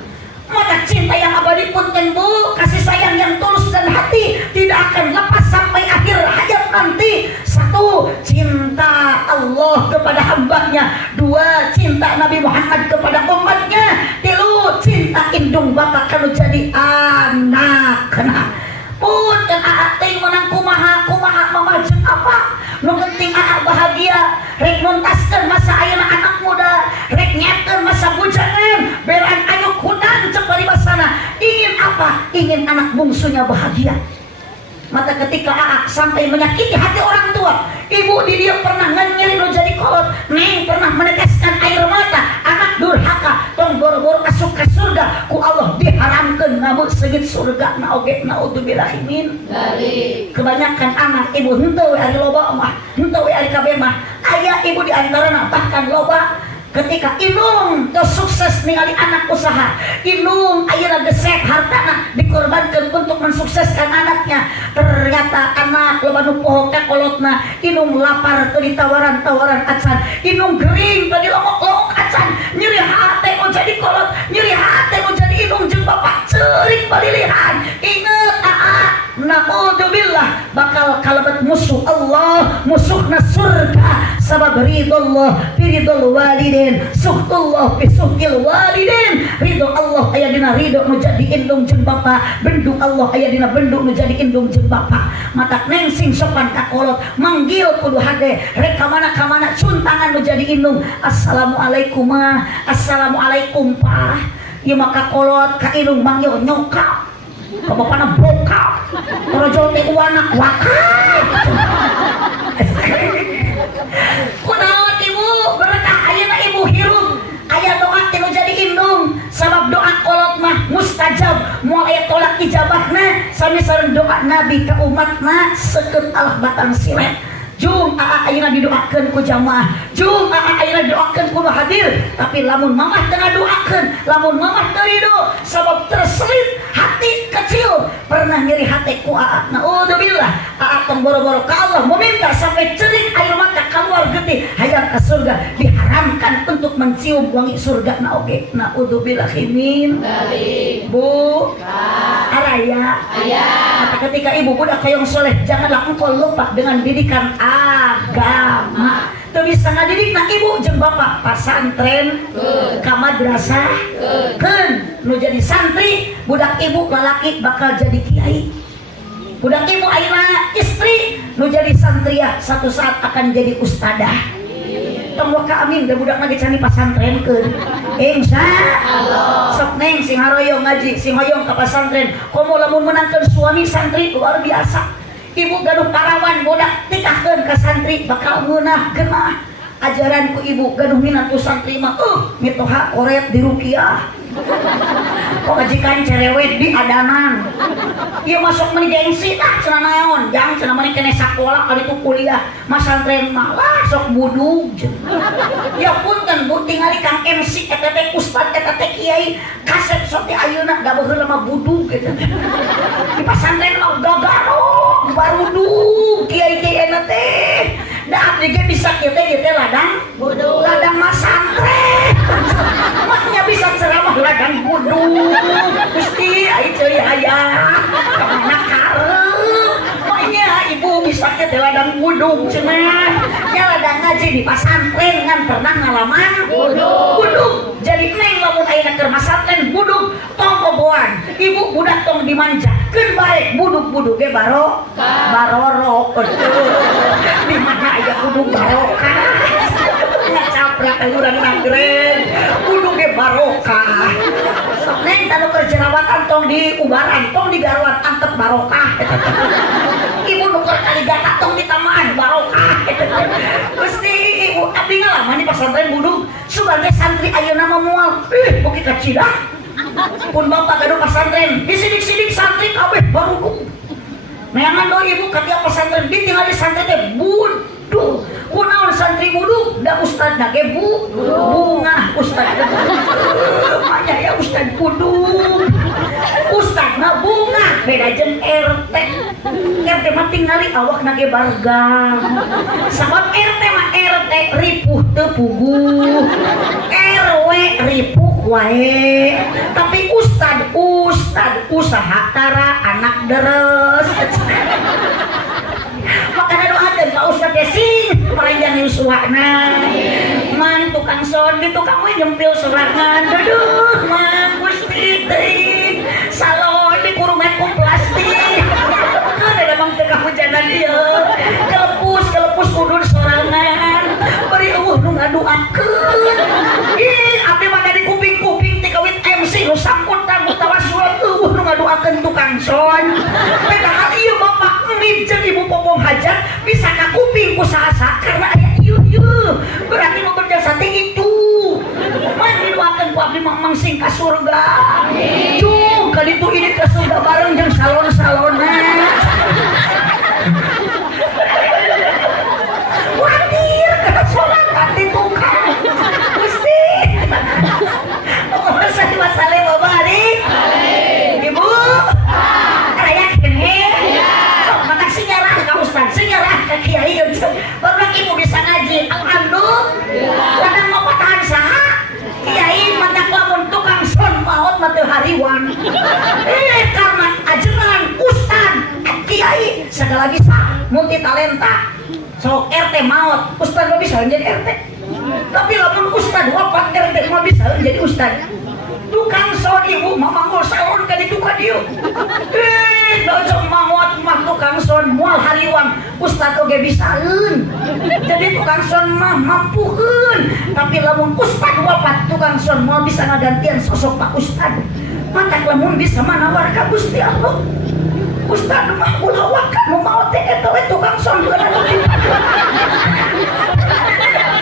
Mata cinta yang abadi punten bu, kasih sayang yang tulus dan hati tidak akan lepas sampai akhir hayat nanti. Satu, cinta Allah kepada hambanya. Dua, cinta Nabi Muhammad kepada umatnya. Tilu, cinta indung bapak kanu jadi anak. Pun dan aak teh menang kumaha mamajeng apa? Nu penting aak bahagia, rek nuntaskeun masa ayeuna anak muda, rek nyiapkeun masa bujangan, belaan anyuk hutang cek paribasana. Ingin apa? Ingin anak bungsunya bahagia. Mata ketika aak sampai menyakiti hati orang tua, ibu di dia pernah nyeri nu jadi kolot, neng pernah meneteskan air mata, anak durhaka, tong boro-boro asup ka surga, ku Allah diharamkeun ngamu seugit surga na oge naudzubillah min dzalik. Kebanyakan anak ibu henteu we ari loba mah, henteu we ari kabeh mah, aya ibu di antarana bahkan loba ketika indung tos sukses ningali anak usaha, indung ayeuna gesek hartana dikorbankan untuk mensukseskan anaknya, ternyata anak loba nu poho ka kolotna, indung lapar teu ditawaran-tawaran acan, indung gering teu dilongok-longok acan, nyeri hate mau jadi kolot, nyeri hate mau jadi indung jeung bapak ceurik balilihan. Inget naudzubillah bakal kalabat musuh Allah, musuhna surga sabab ridullah biridul walidin, suhtullah bisuhtil walidin. Ridho Allah aya dina ridho nu jadi indung jeung bapak, bendung Allah aya dina bendung nu jadi indung jeung bapak. Mata neng sing sopan ka kolot manggil kudu hade, rek ka mana cuntangan nu jadi indung. Assalamualaikum assalamualaikum pak. Ieu maka kolot ka indung manggil nyokap, ka bapana bokap, rojo teh uwana wakap. Kunaon ibu berkah ayeuna ibu hirup aya doa tinu jadi indung, sabab doa kolot mah mustajab, moal aya tolak ijabahna sami sareng doa nabi ka umatna seukeut Allah batang silet. Jung ayeuna didoakeun ku jamaah, jung ayeuna didoakeun ku hadir, tapi lamun mamah teu ngadoakeun, lamun mamah teu ridho sabab terselip hati kecil, pernah nyeri hati ku naudzubillah. Tong boro-boro ka Allah meminta sampai cerik air mata keluar getih hayang ka surga, diharamkan untuk mencium wangi surga na oge naudzubillah min dzalik. Bu araya aya ketika ibu budak kayong soleh, janganlah engkau lupa dengan didikan agama. Teu bisa ngadidik na ibu jeung bapak pasantren, ka madrasah, keun nu jadi santri, budak ibu lalaki bakal jadi kiai. Budak ibu ayeuna istri nu jadi santriah satu saat akan jadi ustadah. Tong waka amin da budak lagi cani pasantrenkeun. Insyaallah. Sok neng sing haroyong ngaji, sing hoyong ka pasantren, komo lamun menangkeun suami santri luar biasa. Ibu gaduh parawan budak nikahkeun ka santri bakal ngeunah genah. Ajaran ku ibu gaduh minat ku santri mah mitoha korep di ruqyah. Pemajikan cerewet di adanan. Iya masuk meni gengsi tah cenah naon, jang cenah meni kene sakola kali itu kuliah, masantren malah sok budug. Ya punten bu tingali Kang MC eta teh ustad eta teh kiai kasep sok teh ayeuna da baheula mah budug eta. Di pasantren mah gagaro, barudug kiai-kiai eta teh. Da abdi ge bisa kieu teh ladang budug, ladang masantren. Maknya bisa ceramah ladang budug. Gusti ai ceui aya kamana kareup. Maknya ibu bisa ke ladang budug cenah. Nya ladang ngaji di pasantren ngan pernah ngalaman budug. Jadi neng lamun ayeuna keur masantren budug tong boboan. Ibu budak tong dimanja. Keun bae budug-budug ge barorok. Di mana aya budug barokah? Ngacaprak ka urang nagreg. Budug ge barokah. Neng tanu keur jerawatan tong di ubaran, tong di garwan antep barokah. Ibu nu keur kaligata tong di tamaan barokah. Gusti ibu abdi ngalaman di pasantren budug, sugan santri ayeuna mah moal. Beuki ka Cidah. Pun bapak gaduh pasantren, disidik-sidik santri kabeh barudug. Neangan do ibu ka tiap pasantren ditinggali santri teh budug. Kunaon santri budug? Da ustadna ge bunga ustad. Makanya ya ustad budug. Ustadna bunga beda jeung RT. RT mah tingali awakna ge bargang. Sabab RT mah RT ripuh teu puguh. RW ripuh wae. Tapi ustad usaha tara anak deres. Makanya doakeun ka ustad teh sing panjang yuswana. Man tukang son di tukang we nyempil sorangan. Duduh man Gusti teuing. Salon di kurungan ku plastik. Ada memang tengah hujanan ieu. Kelepus kudur sorangan. Bari eueuh nu ngaduakeun. Ih, abdi mah di kuping-kuping ti kawit MC nu samputan mutawasul eueuh nu ngaduakeun tukang son. Padahal ieu bapak emid jeung ibu popong hajat bisa ka kuping ku saha karena aya ieu. Berarti nu berjasa teh itu. Man didoakeun ku abdi mah mangsing ka surga. Cung ka ditu ini ka surga bareng jeung salon-salonna. Wadir ka solat ati tukang. Gusti. Allahumma masalih wa barik. Ibu. Aya kene. Sok matak sinyarah ka ustaz, sinyarah ka kiai. Baru ibu bisa ngaji. Alhamdulillah. Ladang mapatahan saha? Kiai matak lamun tukang son maot mah teu hariwan. Karena ajengan ustaz, kiai segala bisa, multi talenta. Sok RT maot, ustaz mah bisa jadi RT. Tapi lamun ustaz wafat RT mah bisa jadi ustaz. Tukang son ibu mah mangol salon ka ditu ka dieu. Dojong maot mah tukang son moal hariwan, ustaz oge bisaeun. Jadi tukang son mah mampukeun. Tapi lamun ustaz wafat tukang son moal bisa ngagantian sosok Pak Ustaz. Matak lamun bisa manawar ka Gusti Allah. Ustaz mah ulah wakan nu maot teh eta we tukang son geuna nu dipayun.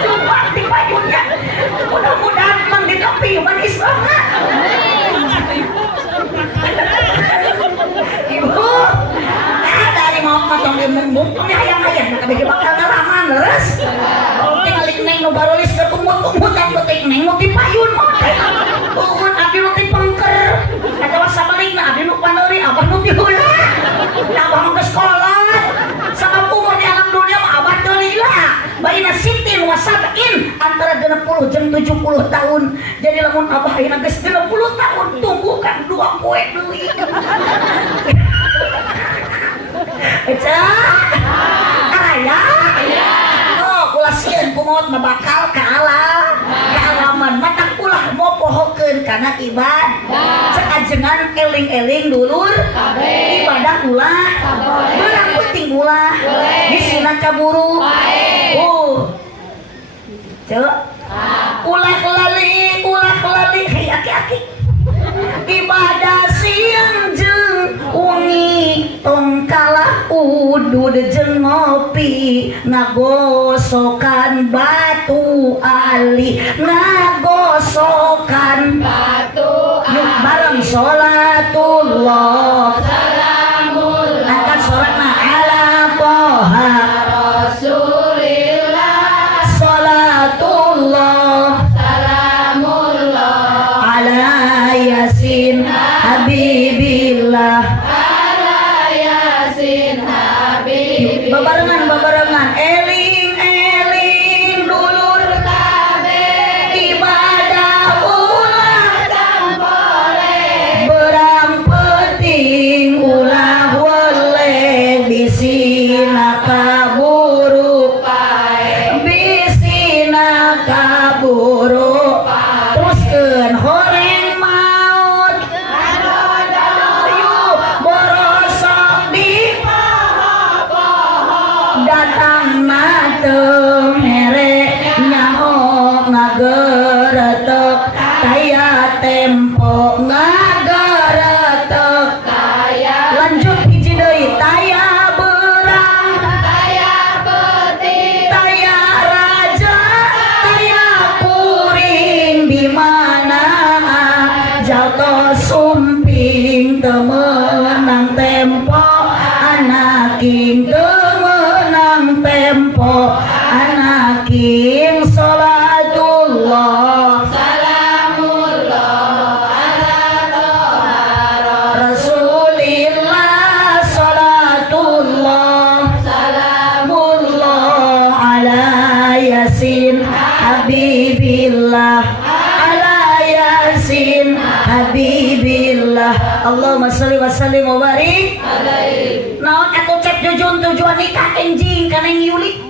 Cuma dipayunnya. Mudah-mudahan mang ditopi iman Islamna. Ibu, dari mau potong imun ini hayang-hayang kabeh bakal ngalaman leres. Tinggal neng nu barolis ke kumut-kumutan penting neng nu dipayun mah. Tuhun abdi nu dipengker. Atawa sabalikna abdi nu paneuri abah nu diheula. Abah ke sekolah. Sabab umur di alam dunia mah abah teu lila. Baina sitin wa sab'in antara 60 jeung 70 tahun. Jadi lamun abah ayeuna geus 60 tahun tunggu kan 2 poe deui. Eca. Aya. Oh, ulah sieun kumaot mah bakal kalah. Kaalaman matak ulah mau pohokeun kana ibadah. Sekajengan eling-eling dulur ibadah ulah. Beurang penting ulah. Disunat kaburu. Cek. Ulah lali hei aki-aki. Ibadah siang jeung wengi tong kalah udud jeung ngopi ngagosokan batu ali ngagosokan batu yuk bareng sholatullah salamullah angkat sholatna ala toha Rasulillah sholatullah salamullah ala yasin habibillah ala yasin habib babarengan eling dulur ibadah ulah boleh berang penting ulah weleh bisina kaburu bisina kaburu teruskeun horeng maut ayo borosok di datang mateng mere nyaho ngageretek taya tempo ngageretek lanjut hiji deui taya berang saya peti taya raja taya kuring di mana jatuh sumping temenang tempo anaking temenang tempo anaking sholatullah salamullah ala Rasulillah sholatullah salamullah ala yasin habibillah ala yasin habibillah Allahumma sholli wa sallim wa barik naon atuh cek jujun tujuan nikah enjing kaneng Yuli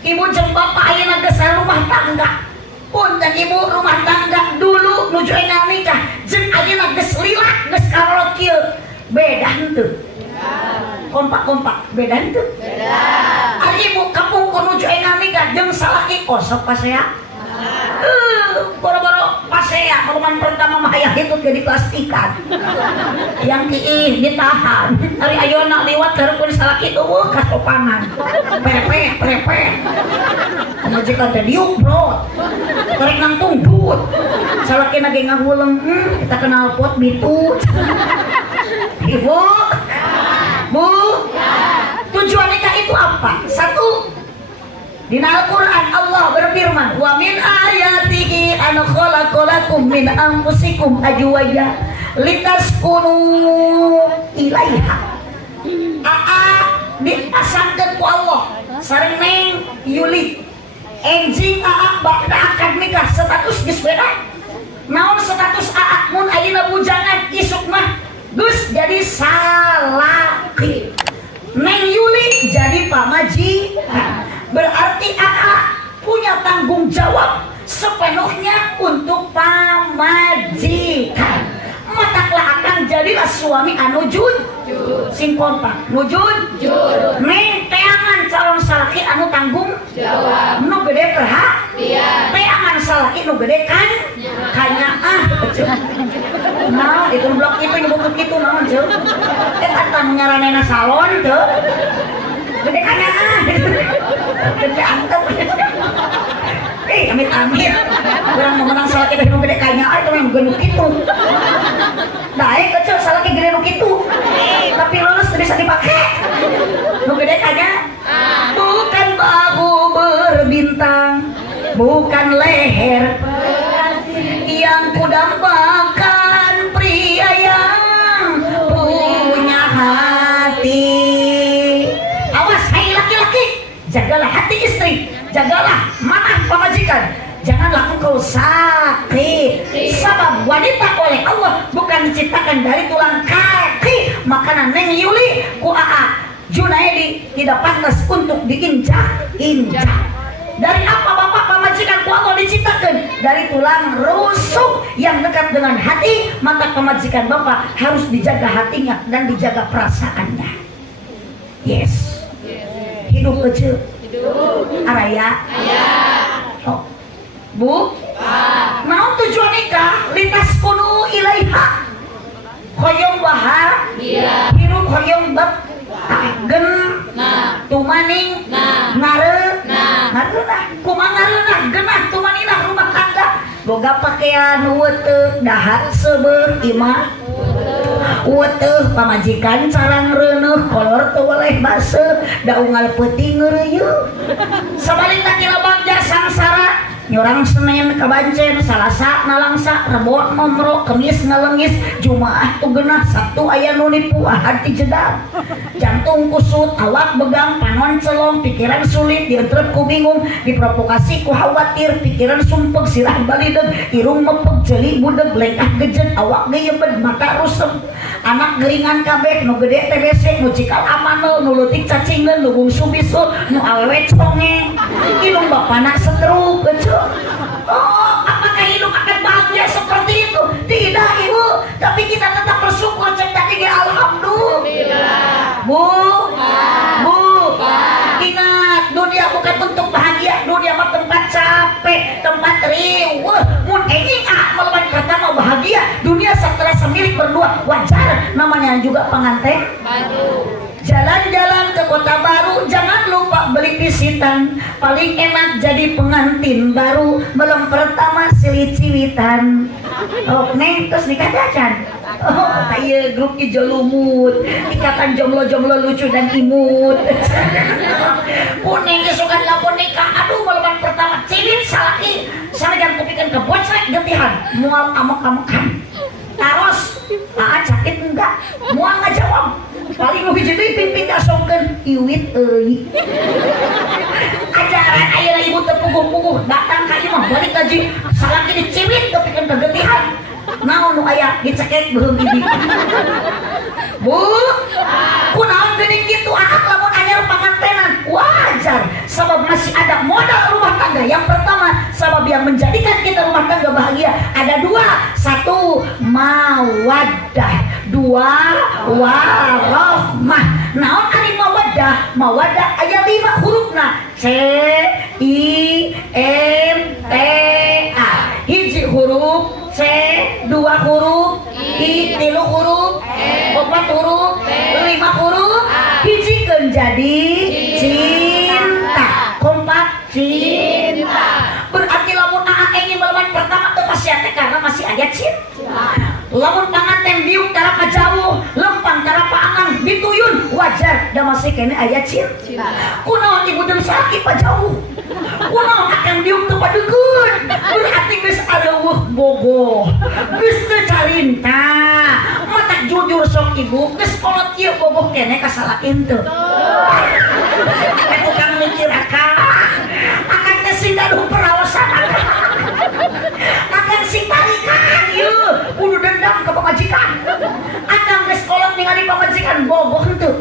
ibu jeung bapak ayeuna geus rumah tangga punten ibu rumah tangga dulu nuju enal nikah jeung ayeuna geus lila geus karolot kieu beda henteu kompak beda henteu ari ibu kapung nuju enal nikah jeung salaki kosok pasea boro-boro pasea perumahan pertama mah aya hitut jadi plastikan yang kiih ditahan ari ayeuna liwat hareupeun salaki eueuh kasopanan prepeh majikan teh diuk bro karek nangtung duut salaki na ge ngahuleung kita kenal pot bitut ibu bu tujuan nikah itu apa? Satu, di Al-Quran Allah berfirman, wa min ayatihi an khalaqalakum min anfusikum azwaja litaskunu ilaiha. Dipasangkeun ku Allah sareng Neng Yuli enjing bakda akad nikah status geus beda. Naon status mun ayeuna bujangan isuk mah geus jadi salaki. Neng Yuli jadi pamajikan. Berarti punya tanggung jawab sepenuhnya untuk pamajikan. Mataklah akan jadilah suami anu sing kompak nujud Neng teangan calon salaki anu tanggung jawab nu gede teangan salaki nu gede kan kanya nah itu blok itu nyebut itu naon jeung eta ngaranena salon teu gede kanya gede antep amit-amit kurang memenang salaki teh nu gede kanya itu yang genuk itu daek kecil salaki gede nu kitu tapi lulus bisa dipakai nu gede kanya bukan bahu berbintang bukan leher yang kudambakan pria yang punya hati. Awas hai laki-laki, jagalah hati istri, jagalah manah pamajikan, janganlah engkau sakit. Sebab wanita oleh Allah bukan diciptakan dari tulang kaki. Makanan Neng Yuli ku Junaidi tidak pantas untuk diinjak-injak. Dari apa bapak pamajikan ku Allah diciptakan? Dari tulang rusuk yang dekat dengan hati. Maka pamajikan bapak harus dijaga hatinya dan dijaga perasaannya. Yes. Hidup kecil. Araya. Oh. Bu. Naon tujuan nikah? Lintas kuno ilaiha. Hoyong bahar. Hirup hoyong bet. Gen boga pakaian weteu dahar seubeung imah weteu pamajikan carang reuneuh kolor teu waleh baseuh da unggal peuting ngeureuyeuh sabalikna kila bagja sangsara nyorang Senin kabancen Salasa nalangsa Rebo nomro Kemis ngalengis Jumaah tugenah Sabtu aya nu nipu Ahad ti jedar jantung kusut awak begang panon celong pikiran sulit dientrep ku bingung diprovokasi ku khawatir pikiran sumpeg sirah balideg irung mepeg jeli budeg lengkah gejet awak geyebed mata rusem anak geringan kabeh nu gede TBC nu cikal amanel nu leutik cacingleun nu bungsu bisul nu awewe congeng ilung bapana setruk kecil. Oh, apakah hidup akan bahagia seperti itu? Tidak, Ibu. Tapi kita tetap bersyukur cek tadi ge alhamdulillah. Bu. Ingat, dunia bukan untuk bahagia, dunia mah tempat capek, tempat riweuh. Mun enging melawan pertama bahagia, dunia terasa milik berdua. Wajar namanya juga pengantin baru. Jalan-jalan ke kota baru, jangan lupa beli pisitan. Paling enak jadi pengantin baru. Belum pertama silit-silitan. Oh, neng terus nikah dacan. Oh, kayak grup ijo lumut. Ikatan jomblo-jomblo lucu dan imut. Puneng kesukaan lapor nikah. Aduh, malam pertama cilit salaki. Sanajan kupikeun ke bocrek getihan. Mual amok-amokan. Taros, sakit enggak? Mual ngajawab. Paling lebih jadi pimpin asongkeun iwit euy. Ajaran ayeuna ibu teu puguh-puguh datang ka ieu mah balik kaji salaki dicibit kepikeun kegetihan. Naon nu aya dicekek beuheung ibi. Bu, kunaon geuning kitu anak lamun anyar pangantenan? Wajar, sabab masih ada modal rumah tangga. Yang pertama, sabab yang menjadikan kita rumah tangga bahagia ada dua. Satu, mawaddah. Dua, warohmah. Naon ari mawaddah? Mawaddah aya 5 hurufna. C I M T A. Hiji huruf C, 2 huruf I, 3 huruf 4 huruf 5 huruf hijikeun jadi cinta. Kompak cinta. Berarti lamun ingin melawan pertama teu pasti teh karena masih aya cinta. Lamun panganten biuk tara kajauh, lempang tara paangan bituyun wajar da masih kene aya cinta. Kunaon ibu jeung salaki pajauh? Kunaon akan biuk teu padeukeun? Berarti geus areueuh bogoh. Geus teu carinta. Matak jujur sok ibu, geus kolot ieu bogoh kene ka salaki henteu. Tukang mikir akan teh sing gaduh perawasan akan sing tarikan ieu kudu dendam ke pamajikan. Akang geus kolot ningali pamajikan bogoh henteu.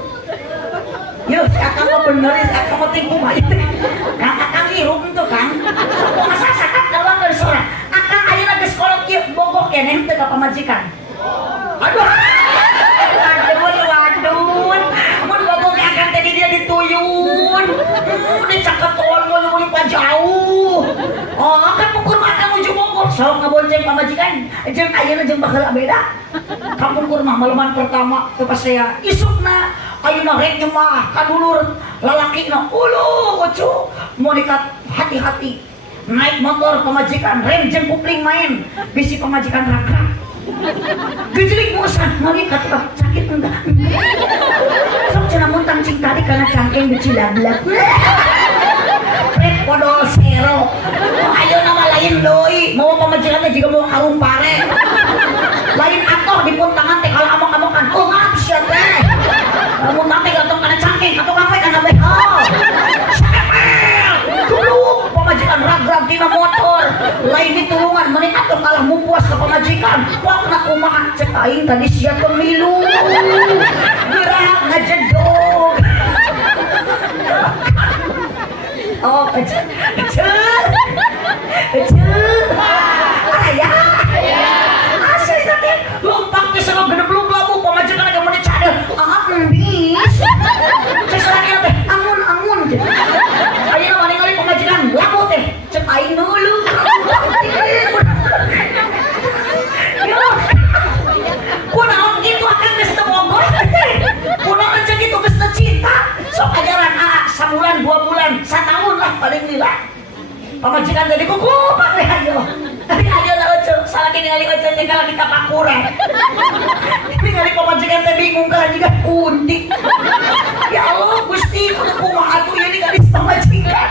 Yo, akang mah bener, akang mah ting kumaha teh. Kang akang hirup henteu Kang. Sok asa sakat kaluar dari sorang. Akang ayeuna geus kolot ieu bogoh keneh henteu ka pamajikan. Aduh. Waduh. Mun bogoh ge akang teh dia dituyun. Dicakap tol mulu pajauh. Oh, kan pukur akang ujung bogoh. Sok ngabonceng pamajikan. Jeung ayeuna jeung baheula beda. Kampung kurma malaman pertama teu pas saya isukna ayeuna rek nyemah ka dulur lalakina uluh ucu mau dikat hati-hati naik motor pamajikan rem jeung kupling main bisi pamajikan raka gejlik musan mali ka tukang sakit enggak sok cenah muntang cing tadi kana cangkeng dicilablat rek podol sero ayeuna mah lain deui mau pamajikan teh jiga mau karung pare lain atoh di puntangan teh kalau amok-amokan oh maaf sia teh lamun teh gantong kana cangking atau kafe kana behal sepel dulu pamajikan rag-rag tina motor lain ditulungan menik atuh kalah mupuas ke pamajikan wakna kumaha cek aing tadi sia pemilu gerak ngajedog oh ece ayah asli tadi lompat ke sana gede belum labu pamajikan agak menit cadel bis sesuatu teh angun ayeuna mah ningali pamajikan labu teh cek aing dulu kunaon gitu akan geus teu bogoh kunaon cek gitu geus teu cinta sok ajaran sabulan 2 bulan 1 tahun lah paling lila pamajikan tadi kukupak we ayo Tapi aja na ojo, salah kini ngali ojo teh kalau kita pakuran. Ini ngali pamajikan teh bingung kalau juga undi. Ya Allah, Gusti, kumaha atuh ieu ngali pamajikan.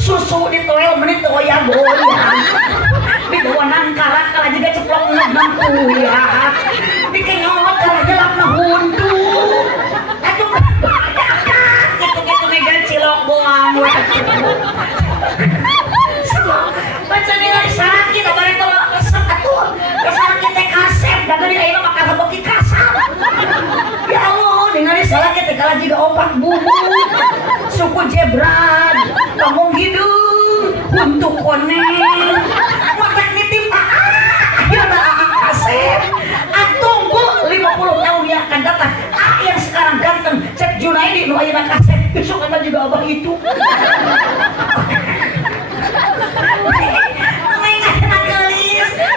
Susu di toel menit goyang-goyang. Di bawah nangkarak kalau juga ceplok ngegang uyah. Bikin nyolot kalau jelak na hundu. Atuh gitu-gitu megan cilok boang. Baca nilai sakit, apa itu resep atuh. Sakit teh kasep, dagang ayeuna mah kagak beuki kasar. Ya Allah, ningali sakit teh kala jiga opak bubu. Suku jebran, ngomong hidung, untuk koneng. Mata nitip ayeuna kasep. Tunggu 50 tahun yang akan datang. Yang sekarang ganteng, cek Junaidi nu ayeuna kasep. Besok kan juga abah itu.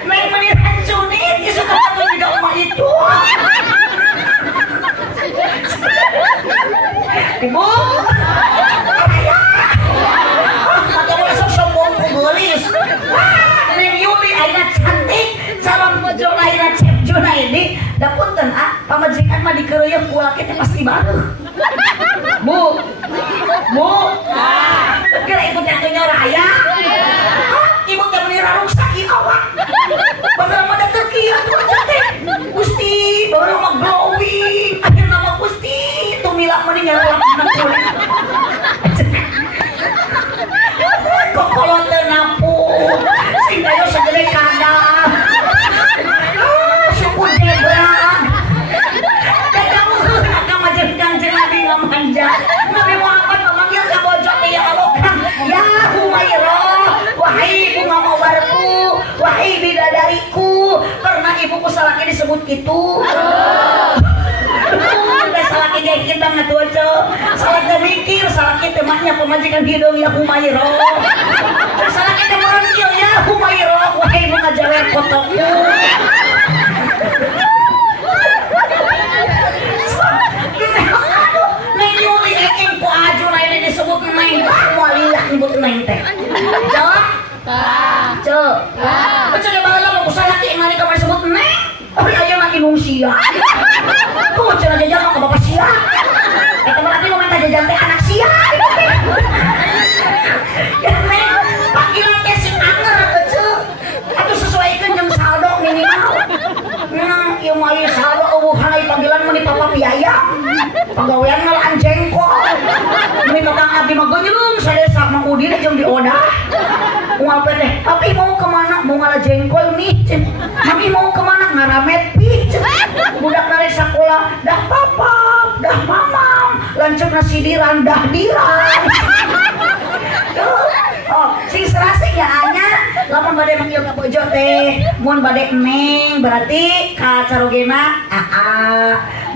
Main menir hancunit, suka kamu juga rumah itu. Ibu, ayah, atau masuk sombong kubulis. Neng Yuli aina cantik, calon pojok aina Cep Junaidi. Dapunten pamajikan mah dikeroyok ku laki teh pasti baru. Bu, kira ibu jatuhnya raya. Ibu teh menira rusak awak. Padahal pada terkiat teh. Gusti baru mah glowing. Akhir nama Gusti tumilah meninggal lapna kulit. Kok kalau teu nampung sing dayo segede kadang. Suku jebran. Kamu majeng-majeng Nabi ngamanja. Nabi Muhammad memanggil ka bojot ya Allah. Ya Humairah, wahai bunga mawarku, wahai bidadariku. Pernah ibuku salaki disebut gitu? Udah salaki gengkin banget ojo. Salaki mikir, salaki temahnya pemajikan hidung ya Humairah. Salaki temerontil ya Humairah, wahai bunga jawer kotoku. Neng Yuli eking ku aju na ini disebut neng. Walilah nyebut neng teh. Jawab. Cek. Baca dia bala mau salaki ngani kamar sebut neng. Tapi aja lagi nungsia. Ku cenah jajan mah ka bapak sia. Eta mah nanti mau minta jajan teh anak sia. Ya neng, panggilan teh sing anger atuh. Atuh sesuaikeun jeung saldo minimal. Nah, ieu mah ieu saldo eueuh hanai panggilan mah di papa piayang. Pagawean ngalaan jengkol. Meni kakang abdi mah geunyeung sadesa Mang Udin jeung di Odah. Moal teh, "Papi mau kemana?" "Mau ngalah jengkol nih." "Mami mau kemana?" "Ngaramet pi." Budak narik sakola, "Dah papa, dah mamam." Lanceuk nasi diran, "Dah diran." Oh, sing serasik ya anya lamun bade manggil ka bojo teh, mun bade neng berarti ka carogena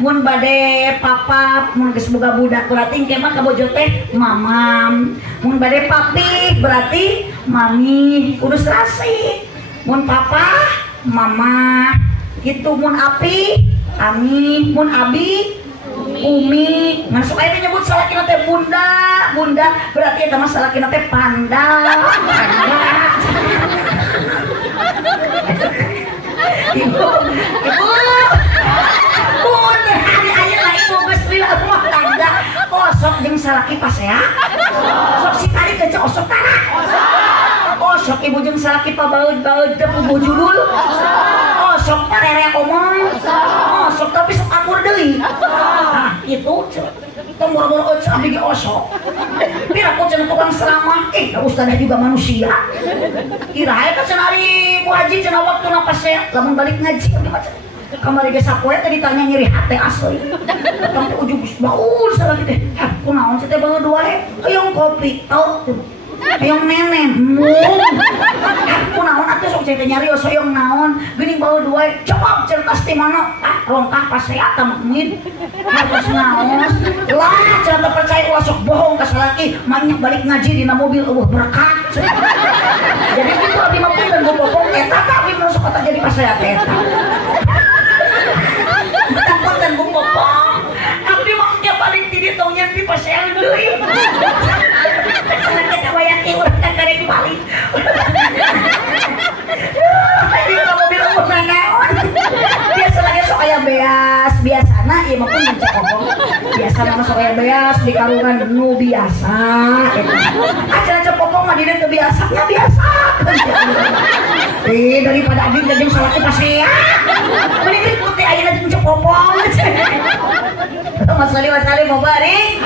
mun bade papa, mun geus boga budak berarti engke mah ka bojo teh mamam. Mun bade papi berarti mami, kudu serasik. Mun papa, mama. Gitu mun api, ami, mun abi, umi. Masuk aja nyebut salakina teh bunda berarti eta mah salakina teh panda. Ibu, bunda hari aya lah ibu geus lila rumah tangga. Osok jeung salaki pas ya. Sok si tadi kece osok tara. Osok ibu jeung salaki pabaeud-baeud teh puguh judul. Osok parere omong. Osok tapi sok akur deui. Nah, itu tong boro-boro abdi ge osok. Pira ku cenah tukang ceramah, ustadzah juga manusia. Iraha eta cenah ari Bu Haji cenah waktuna pas lamun balik ngaji kamari ge sapoe teh ditanya nyeri hate asli. Tong ujug baul salaki teh. Kunaon teh bae dua hoyong kopi. Tau hoyong nenen. Kunaon atuh sok teh nyarios hoyong naon? Geuning bae dua coba cerdas ti mana? Rongkah pas saya tamid. Harus naos. Lah cenah percaya ulah sok bohong ka salaki, manyak balik ngaji dina mobil eueuh berkat. Jadi kitu abdi mah punten bopong eta tapi masuk kota jadi pas saya teh. Punten bopong. Abdi mah dia paling tidir tong nyen di pas saya deui. Kita wayang urang ka karek balik. iya mah pun mencek popong biasa nama sore beas di karungan nu biasa gitu. Aja popong mah dina teu biasa nya biasa daripada abdi jadi salaki pasea mending putih ayeuna mencek popong Mas Ali mau bari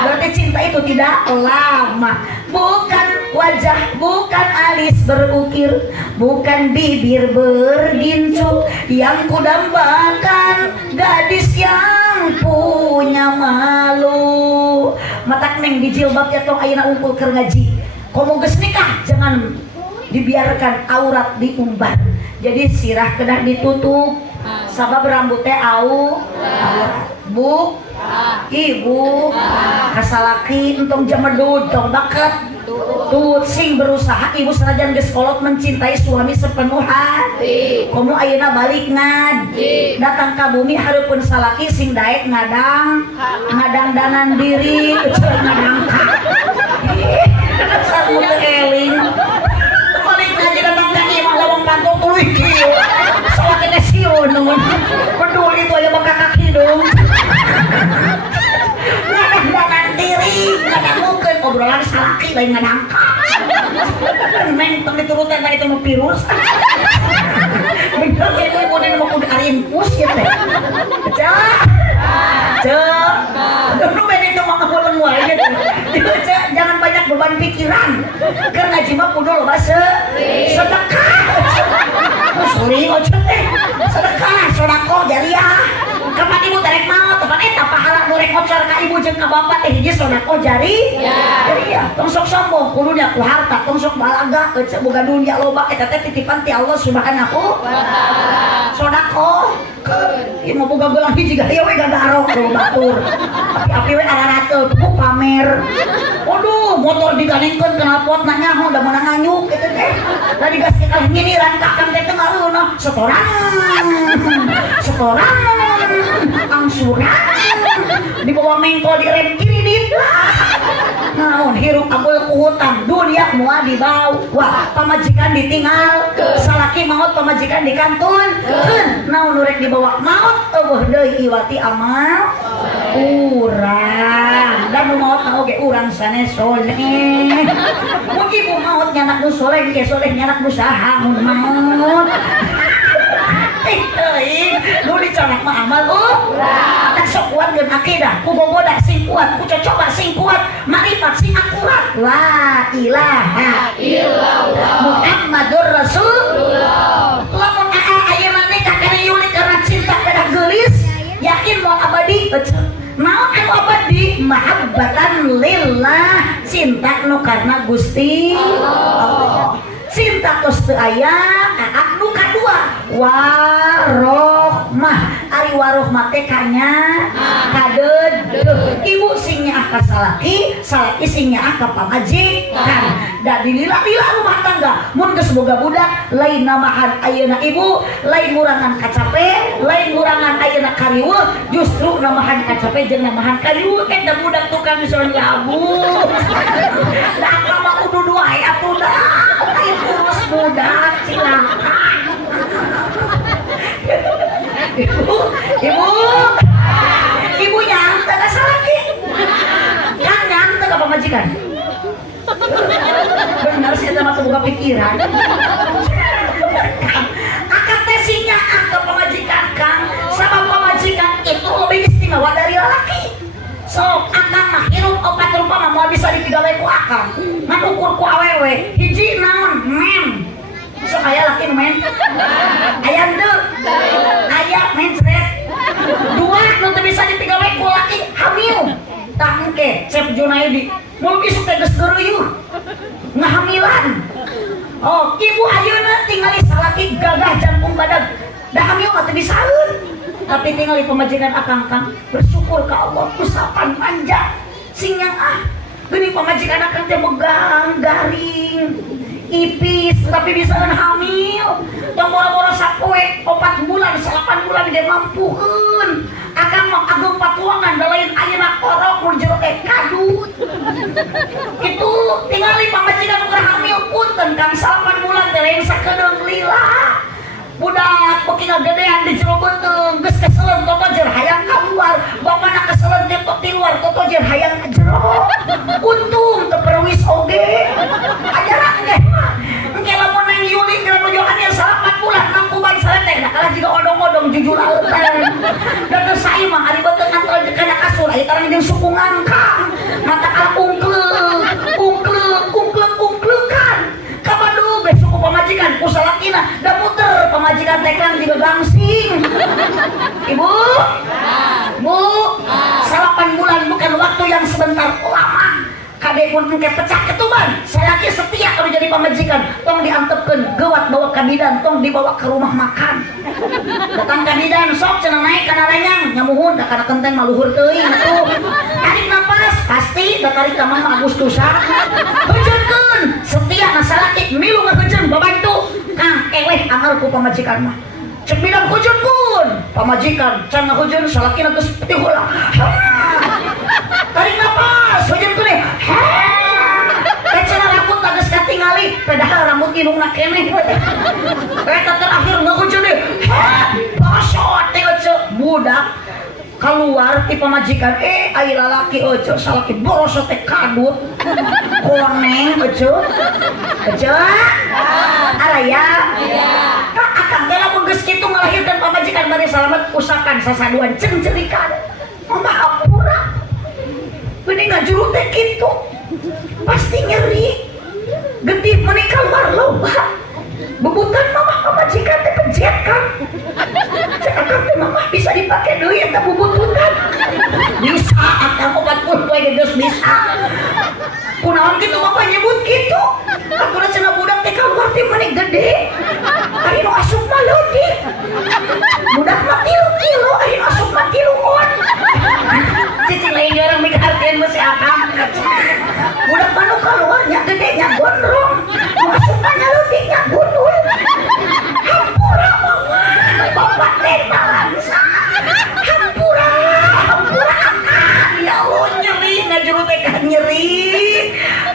berarti cinta itu tidak lama, bukan wajah, bukan alis berukir, bukan bibir bergincu yang kudambakan gadis yang punya malu. Matak neng di jilbab ya tong ayeuna unggul keur ngaji. Komo geus nikah jangan dibiarkan aurat diumbar. Jadi sirah kedah ditutup. Sabab rambutnya aurat. Bu, ibu, kasalaki entong jamedud, tong bakat. Tut sing berusaha ibu senajan geus kolot mencintai suami sepenuh hati. Komo ayeuna balik ngadi. Datang ka bumi hareupeun salaki sing daek ngadang-danan diri, kecil ngadangka. Sarua teu eling. Balik ngaji datang ka imah lawang pantung tuluy kieu. Salaki teh sieun namun. Peduli itu aya bakakak hidung. Ngadang-danan diri, ngadangkeun obrolan salaki lain ngadangka. Neng tong diturutan ka itu mah virus. Bener ieu kudu mah kudu arimpus ya teh. Cek. Lu beda itu mah ngeuleung wae gitu. Jangan banyak beban pikiran. Keur ngaji mah kudu loba sedekah. Musli ojo teh. Sedekah, sedekah jariah. Kapan ibu terek mau tepan eta pahala nu rek ocar ka ibu jeung ka bapak teh hiji sedekah jariah. Tong sok sombong kudunya ku harta, tong sok balaga eueuh boga dunya loba eta teh titipan ti Allah Subhanahu wa taala. Sedekah ieu mah boga gelang hiji gaya we gadaro ku batur. Api we ararateuh ku pamer. Waduh, motor digandengkeun kana pot nanya da meunang nganyuk kitu teh. Da digaskeun ka nginiran kakang teh teu ngareuna setoran. Angsuran di bawah mengko di rem kiri dit naon hirup abul ku hutang dunia moal dibawa pamajikan ditinggal salaki maut pamajikan dikantun naon nu rek dibawa maut eueuh deui iwati amal urang dan nu maut mah oge urang sanes soleh mun ibu maut nyanak nu soleh ge soleh nyanak nu saha mun maut nu dicolok mah amal tak sok kuat geun akidah ku bogoda sing kuat ku cocoba sing kuat marifat sing akurat la ilaha illallah Muhammadur Rasulullah. Lamun ayeuna nikah kana yuli karena cinta kada geulis yakin moal abadi naon anu abadi mahabbatan lillah cinta nu karena Gusti Allah. Cinta tos teu aya nu kadua warohmah ari warohmah teh kanya kadeud ibu sing nyaah ka salaki sing nyaah ka pamajikan da dilila-lila rumah tangga mun geus boga budak lain namahan ayeuna ibu lain ngurangan kacape lain ngurangan ayeuna kariweuh justru namahan kacape jeung namahan kariweuh eta budak tukang sonyabu da mah kudu dua atuh da urus budak silakan ibu nyangta ka salaki kan nyangta ka pamajikan bener sih eta mah kebuka pikiran akang teh sing nyaah ka pamajikan kang sabab pamajikan itu lebih istimewa dari lelaki. Sok akang mah hirup opat rupa mah moal bisa dipigawe ku akang ngan ukur ku awewe hiji naon men sok aya laki men aya henteu aya men sret dua nu teu bisa dipigawe ku laki hamil tah engke Chef Junaidi mul isuk teh geus geureuy ngahamilan oh ibu ayeuna tingali salaki gagah jantung badag da hamil mah teu bisaeun tapi tinggal di pemajikan akang bersyukur ke Allah usapan manja sing yang gini pemajikan akang teh megang garing ipis tapi bisa hamil tong boro-boro sapoe 4 bulan 8 bulan dia mampukeun akang mah agung patuangan da lain ayeuna korok mun jero teh kadut itu tinggal di pemajikan ukur hamil punten kang 8 bulan teh lain sakedeung lila budak beki ngagedean di jero beuteung geus keselen toto jer hayang keluar bapana keselen di luar toto jer hayang ka jero untung teu perwis oge ajaran ge engke lamun nang Yuli keur nujuan ya 4 bulan nang kuban saleteng da kalah jiga odong-odong jujur aleutan da teu sae mah ari beuteung antara kana kasur aya tarang jeung suku ngangka mata kalah ungkleukan kabadu besok ku pamajikan ku salakina da muter pamajikan tekang juga gangsing ibu bu 8 bulan bukan waktu yang sebentar lama kade pun engke pecah ketuban salaki setia kalau jadi pamajikan tong diantepkeun geuat bawa ka bidan tong dibawa ke rumah makan datang ka bidan sok cenah naik kana renyang nyamuhun da kana kenteng maluhur teuing atuh tarik napas pasti da tarik ka mah Agustusan heujeunkeun setia na salaki milu ngaheujeun babantu kang eweh anggar ku pamajikan mah cek bidan heujeunkeun pamajikan can ngaheujeun salakina geus peuting heula tarik napas heujeunkeun cenah rambut geus katingali padahal rambut indungna keneh eta terakhir ngaheujeun deh basot teh budak keluar ti pamajikan ai lalaki ojo salaki borosot teh kadut koneng ojo araya akang teh lamun geus kitu ngalahirkeun pamajikan bari salamet usapan sasaduan ceng-cerikan mama apura geuning ngajuru teh kitu pasti nyeri getih meuni keluar loba bebutan mama pamajikan teh pejet kan cek akang teh mama bisa dipake deui eta bubututan bisa akang 40 poe geus bisa kunaon kitu bapak nyebut kitu aturan cenah budak teh keluar teh meuni gede ari nu asup mah leutik budak mah 3 kilo ari nu asup mah 3 on cicing lain orang mikartieun meusi akang budak mah nu keluarnya gede nya gondrong nu asup mah leutiknya gundul hampura mama bapak teh bangsa hampura akang ya Allah nyeri ngajuru teh nyeri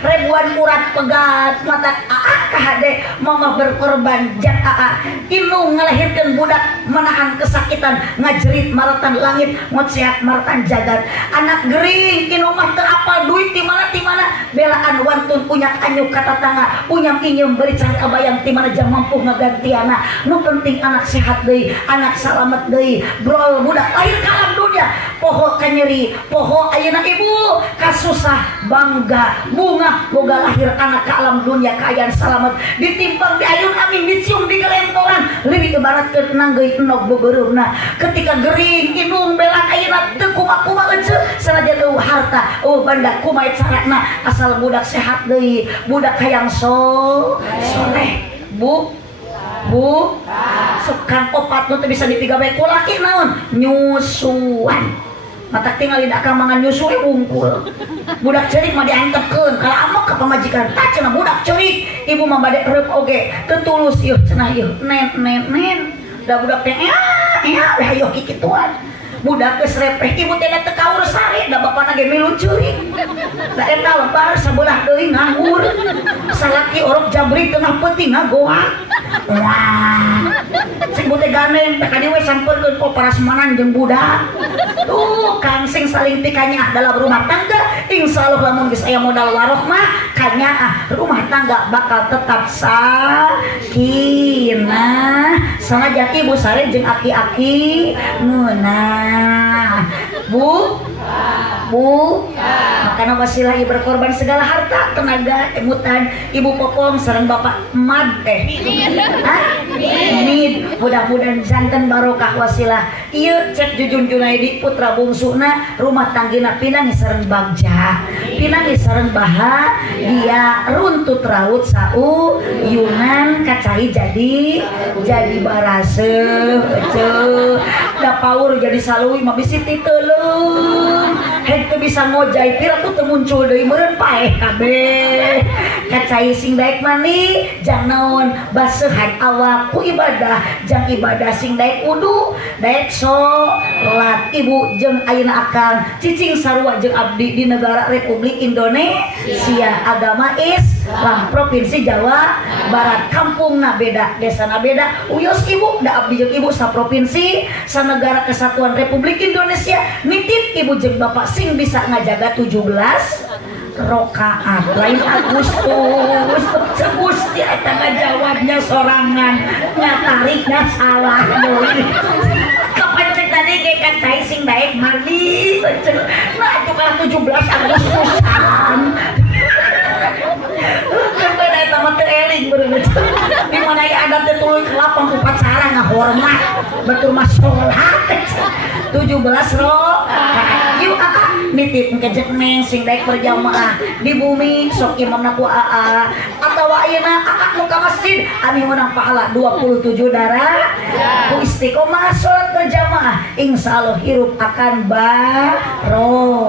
ribuan urat pegat mata aa kahade mama berkorban jak aa inu ngelahirkan budak menahan kesakitan ngajerit maratan langit ngot sehat maratan jagat anak gering inu mah teu apal duit di mana belaan wantun punya anyuk kata tangga punya inyum beri can kabayang di mana jam mampu ngagantiana nu penting anak sehat deui anak salamet deui brol budak lahir ka alam dunia poho kanyeri poho ayeuna ibu kasusah bangga bunga boga lahir anak ke alam dunia kaayaan selamat ditimbang di ayun amin dicium di gelentoran lebih ibarat ke nanggeui enog bebeureuhna ketika gering indung belang ayeuna teu kumaha ece sanajan eueuh harta banda kumaha carana asal budak sehat deui budak hayang soleh bu sukan opat nu teu bisa dipigawe ku laki naon nyusuan mata tinggal di akang mangan nyusu bungkul budak cerik mah diantepkeun kalau amok ke pamajikan tak cenah budak cerik ibu mah bade reup oge teu tulus ieu cenah ieu nen da budak teh hayo kikituan budak geus repeh ibu teh teu kaurus sare da bapana ge milu cerik da eta lebar sabelah deui nganggur salaki orok jabri tengah peuting ngagoak wah sing teh gandeng teh kadieu we sampeurkeun ku parasmanan jeung budak tuh kangsing saling pikanya dalam rumah tangga insyaallah lamun geus aya modal waroh mah kanya rumah tangga bakal tetap sakinah sanajan ibu sare jeung aki-aki ngeunah bu makanya wasilah ibu berkorban segala harta tenaga emutan ibu popong sareng bapak mad mudah-mudahan janten barokah wasilah ieu cek Jujun Junaidi putra bungsuna rumah tanggina pinang sareng bagja pinang sareng bahagia runtut raut sau yunan kacai jadi baraseuh da paur jadi salui mah bisi ti teuleung henteu bisa ngojai pira tuh teu muncul deui meureun paeh kabeh kacai sing daek mani jang naon basehan awak ku ibadah jang ibadah sing daek wudu daek salat ibu jeung ayeuna akang cicing sarua jeung abdi di negara Republik Indonesia agama Islam provinsi Jawa Barat kampungna beda desana beda uyos ibu da abdi jeung ibu sa provinsi sa negara kesatuan Republik Indonesia nitip ibu jeung bapak sing bisa ngajaga 17 rokaat lain Agustus Gusti eta ngajawabnya sorangan nyatariknya salah deui kapancet tadi ge kacai sing daek mandi nah itu kan 17 Agustusan kembali eta mah teu eling beureuh di mana ada teh tuluy kelapang upacara ngahormat batur mah salat 17 rokaat yuk nitip ngejek neng sing daek berjamaah di bumi sok imamna ku AA atawa ayeuna AA nu ka masjid ani menang pahala 27 darah ku istiqomah salat berjamaah insyaallah hirup akan barokah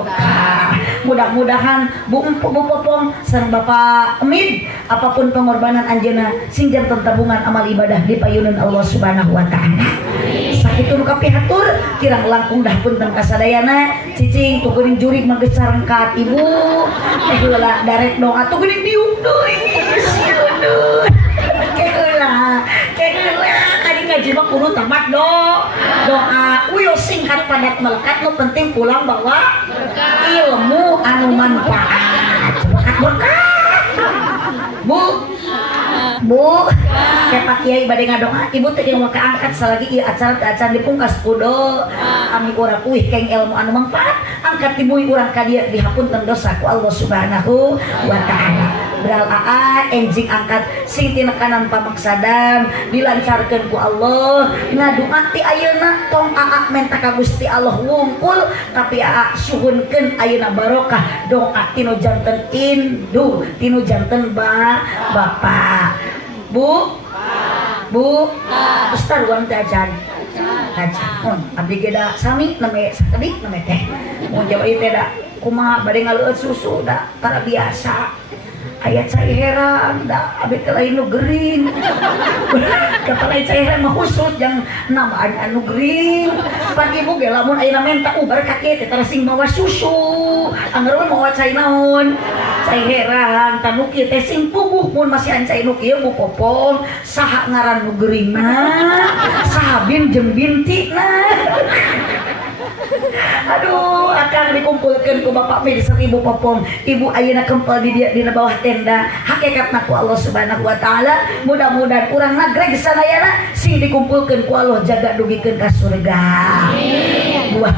mudah-mudahan Bu Empuk Bu Popong sareng Bapak Emid apapun pengorbanan anjeunna sing janten tabungan amal ibadah di payunan Allah Subhanahu wa taala sakitu nu kapihatur kirang langkung dah punten kasadayana cicing tuguring jurig manggeus sarengkat ibu heula darek doa tuguring diuk deui sieudeun keheula kadi ngaji mah kudu tamat doa uyos singkat padat melekat nu penting pulang bawa ilmu anu manfaat berkah Bu, kayak Pak Kiai bade ngadoa, ibu teh yang maka angkat selagi ieu acara dipungkas kudo ami urang uih keng ilmu anu manfaat, angkat ibu urang ka dieu dihapunten dosa ku Allah Subhanahu wa taala. Beral AA enjing angkat sing tina kanan pamaksadan dilancarkeun ku Allah. Ngadoa ti ayeuna tong AA menta ka Gusti Allah wungkul tapi AA suhunkeun ayeuna barokah doa tinu janten induk tinu janten bapak. Bu, Ustaz ruang teh ajan. Ajan, abdi ge da sami name sakadi name teh. Mun jawab ieu teh da kumaha bade ngaleueut susu da tara biasa. Ayat saya heran da abdi teh lain nu gering. Kata lain saya heran mah khusus yang nambaan anu gering. Pan ibu ge lamun ayeuna menta ubar ka kieu teh tara sing mawa susu. Anggeun mawa cai naon? Cai heran tanu kieu teh sing puguh mun masih ancai nu kieu Bu Popong saha ngaran nu geuringna saha bin jeung bintina. Aduh, akan dikumpulkan ku Bapak Mid sareng Ibu Popong. Ibu ayeuna kempel di bawah tenda. Hakikatna ku Allah Subhanahu wa taala. Mudah-mudahan urang nagreg sadayana sing dikumpulkeun ku Allah jaga dugikeun ka surga. Buah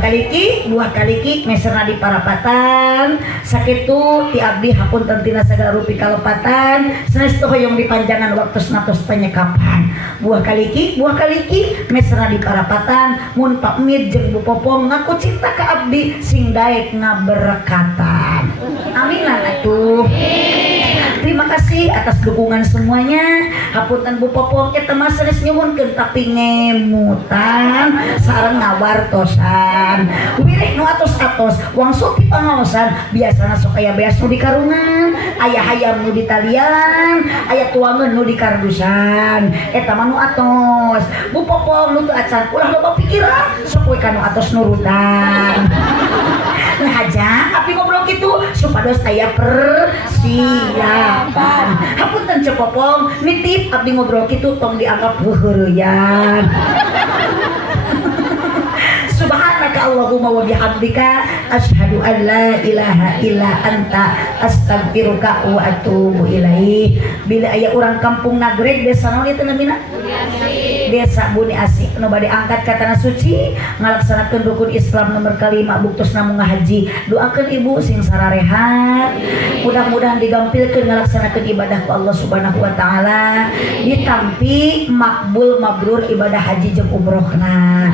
kaliki meserna di parapatan. Sakitu ti abdi hapunten tina sagala rupi kalepatan. Sanestu hoyong dipanjangan waktusna tos penyekapan. Buah kaliki meserna di parapatan. Mun Pak Mid jeung Bu Popong ngaku cinta ke abdi sing daek ngaberkatan. Aminan atuh. Terima kasih atas dukungan semuanya. Hapunten Bu Popong eta mah sanes nyuhunkeun tapi ngemutan sareng ngawartosan. Wireh nu atos-atos wangsul ti pangaosan biasana sok aya beas nu dikarungan, aya hayam nu ditalian, aya tuangeun nu dikardusan. Eta mah nu atos. Bu Popong nu teu acan ulah loba pikiran sok we kanu atos nurutan. Nah aja api ngobrol gitu supados aya persiapan. Hapunten Cep Popong nitip abdi ngobrol gitu tong dianggap heureuyan. Subhanaka Allahumma wa bihamdika asyhadu an la ilaha illa anta astaghfiruka wa atubu ilaih. Bila aya urang kampung Nagreg desa naon ieu namina? Desa Buni Asih nu bade angkat ka tanah suci ngalaksanakeun rukun Islam nomor kalima buktusna munggah haji. Doakeun ibu sing sararehat mudah-mudahan digampilkeun ngalaksanakeun ibadah ku Allah Subhanahu wa taala ditampi makbul mabrur ibadah haji jeung umrohna.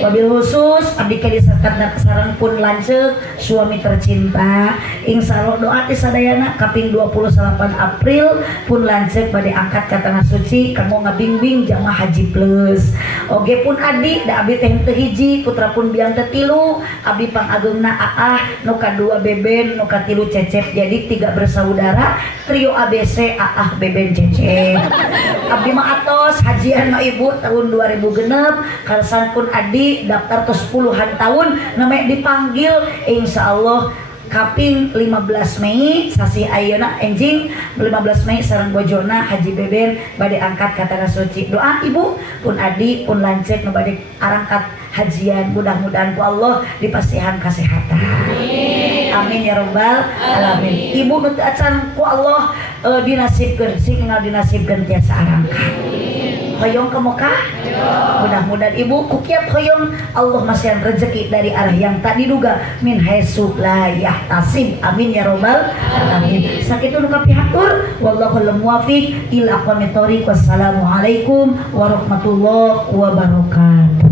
Wabil khusus abdi kali sakatna sareng pun lanceuk suami tercinta. Insyaallah doa ti sadayana kaping 28 April pun lanceuk bade angkat ka tanah suci kanggo ngabingbing jamaah haji plus. Oge pun adi da abdi teh teu hiji putra pun biang teh tilu abdi pangagungna Aah nu kadua Beben nu katilu Cecep jadi 3 bersaudara trio ABC Aah Beben Cecep. Abdi mah atos hajian mah ibu tahun 2000 genep kalasan pun adi daftar tos puluhan tahun namanya dipanggil insyaallah kaping 15 Mei sasi ayeuna enjing 15 Mei sareng bojona Haji Beben bade angkat ka tanah suci. Doa ibu pun adi pun lanceuk nu bade arangkat hajian mudah-mudahan ku Allah dipasihan kesehatan. Amin ya rabbal alamin. Ibu nu teu acan ku Allah dinasibkeun singal dinasibkeun tiasa arangkat. Hoyong ke Mekah, mudah-mudahan ibu kukiat hoyong Allah masih rezeki dari arah yang tak diduga min haitsu la yahtasib. Amin ya robbal alamin. Sakitu nu kapihatur wallahu muwaffiq ila aqwamit thoriq. Wassalamualaikum warahmatullahi wabarakatuh.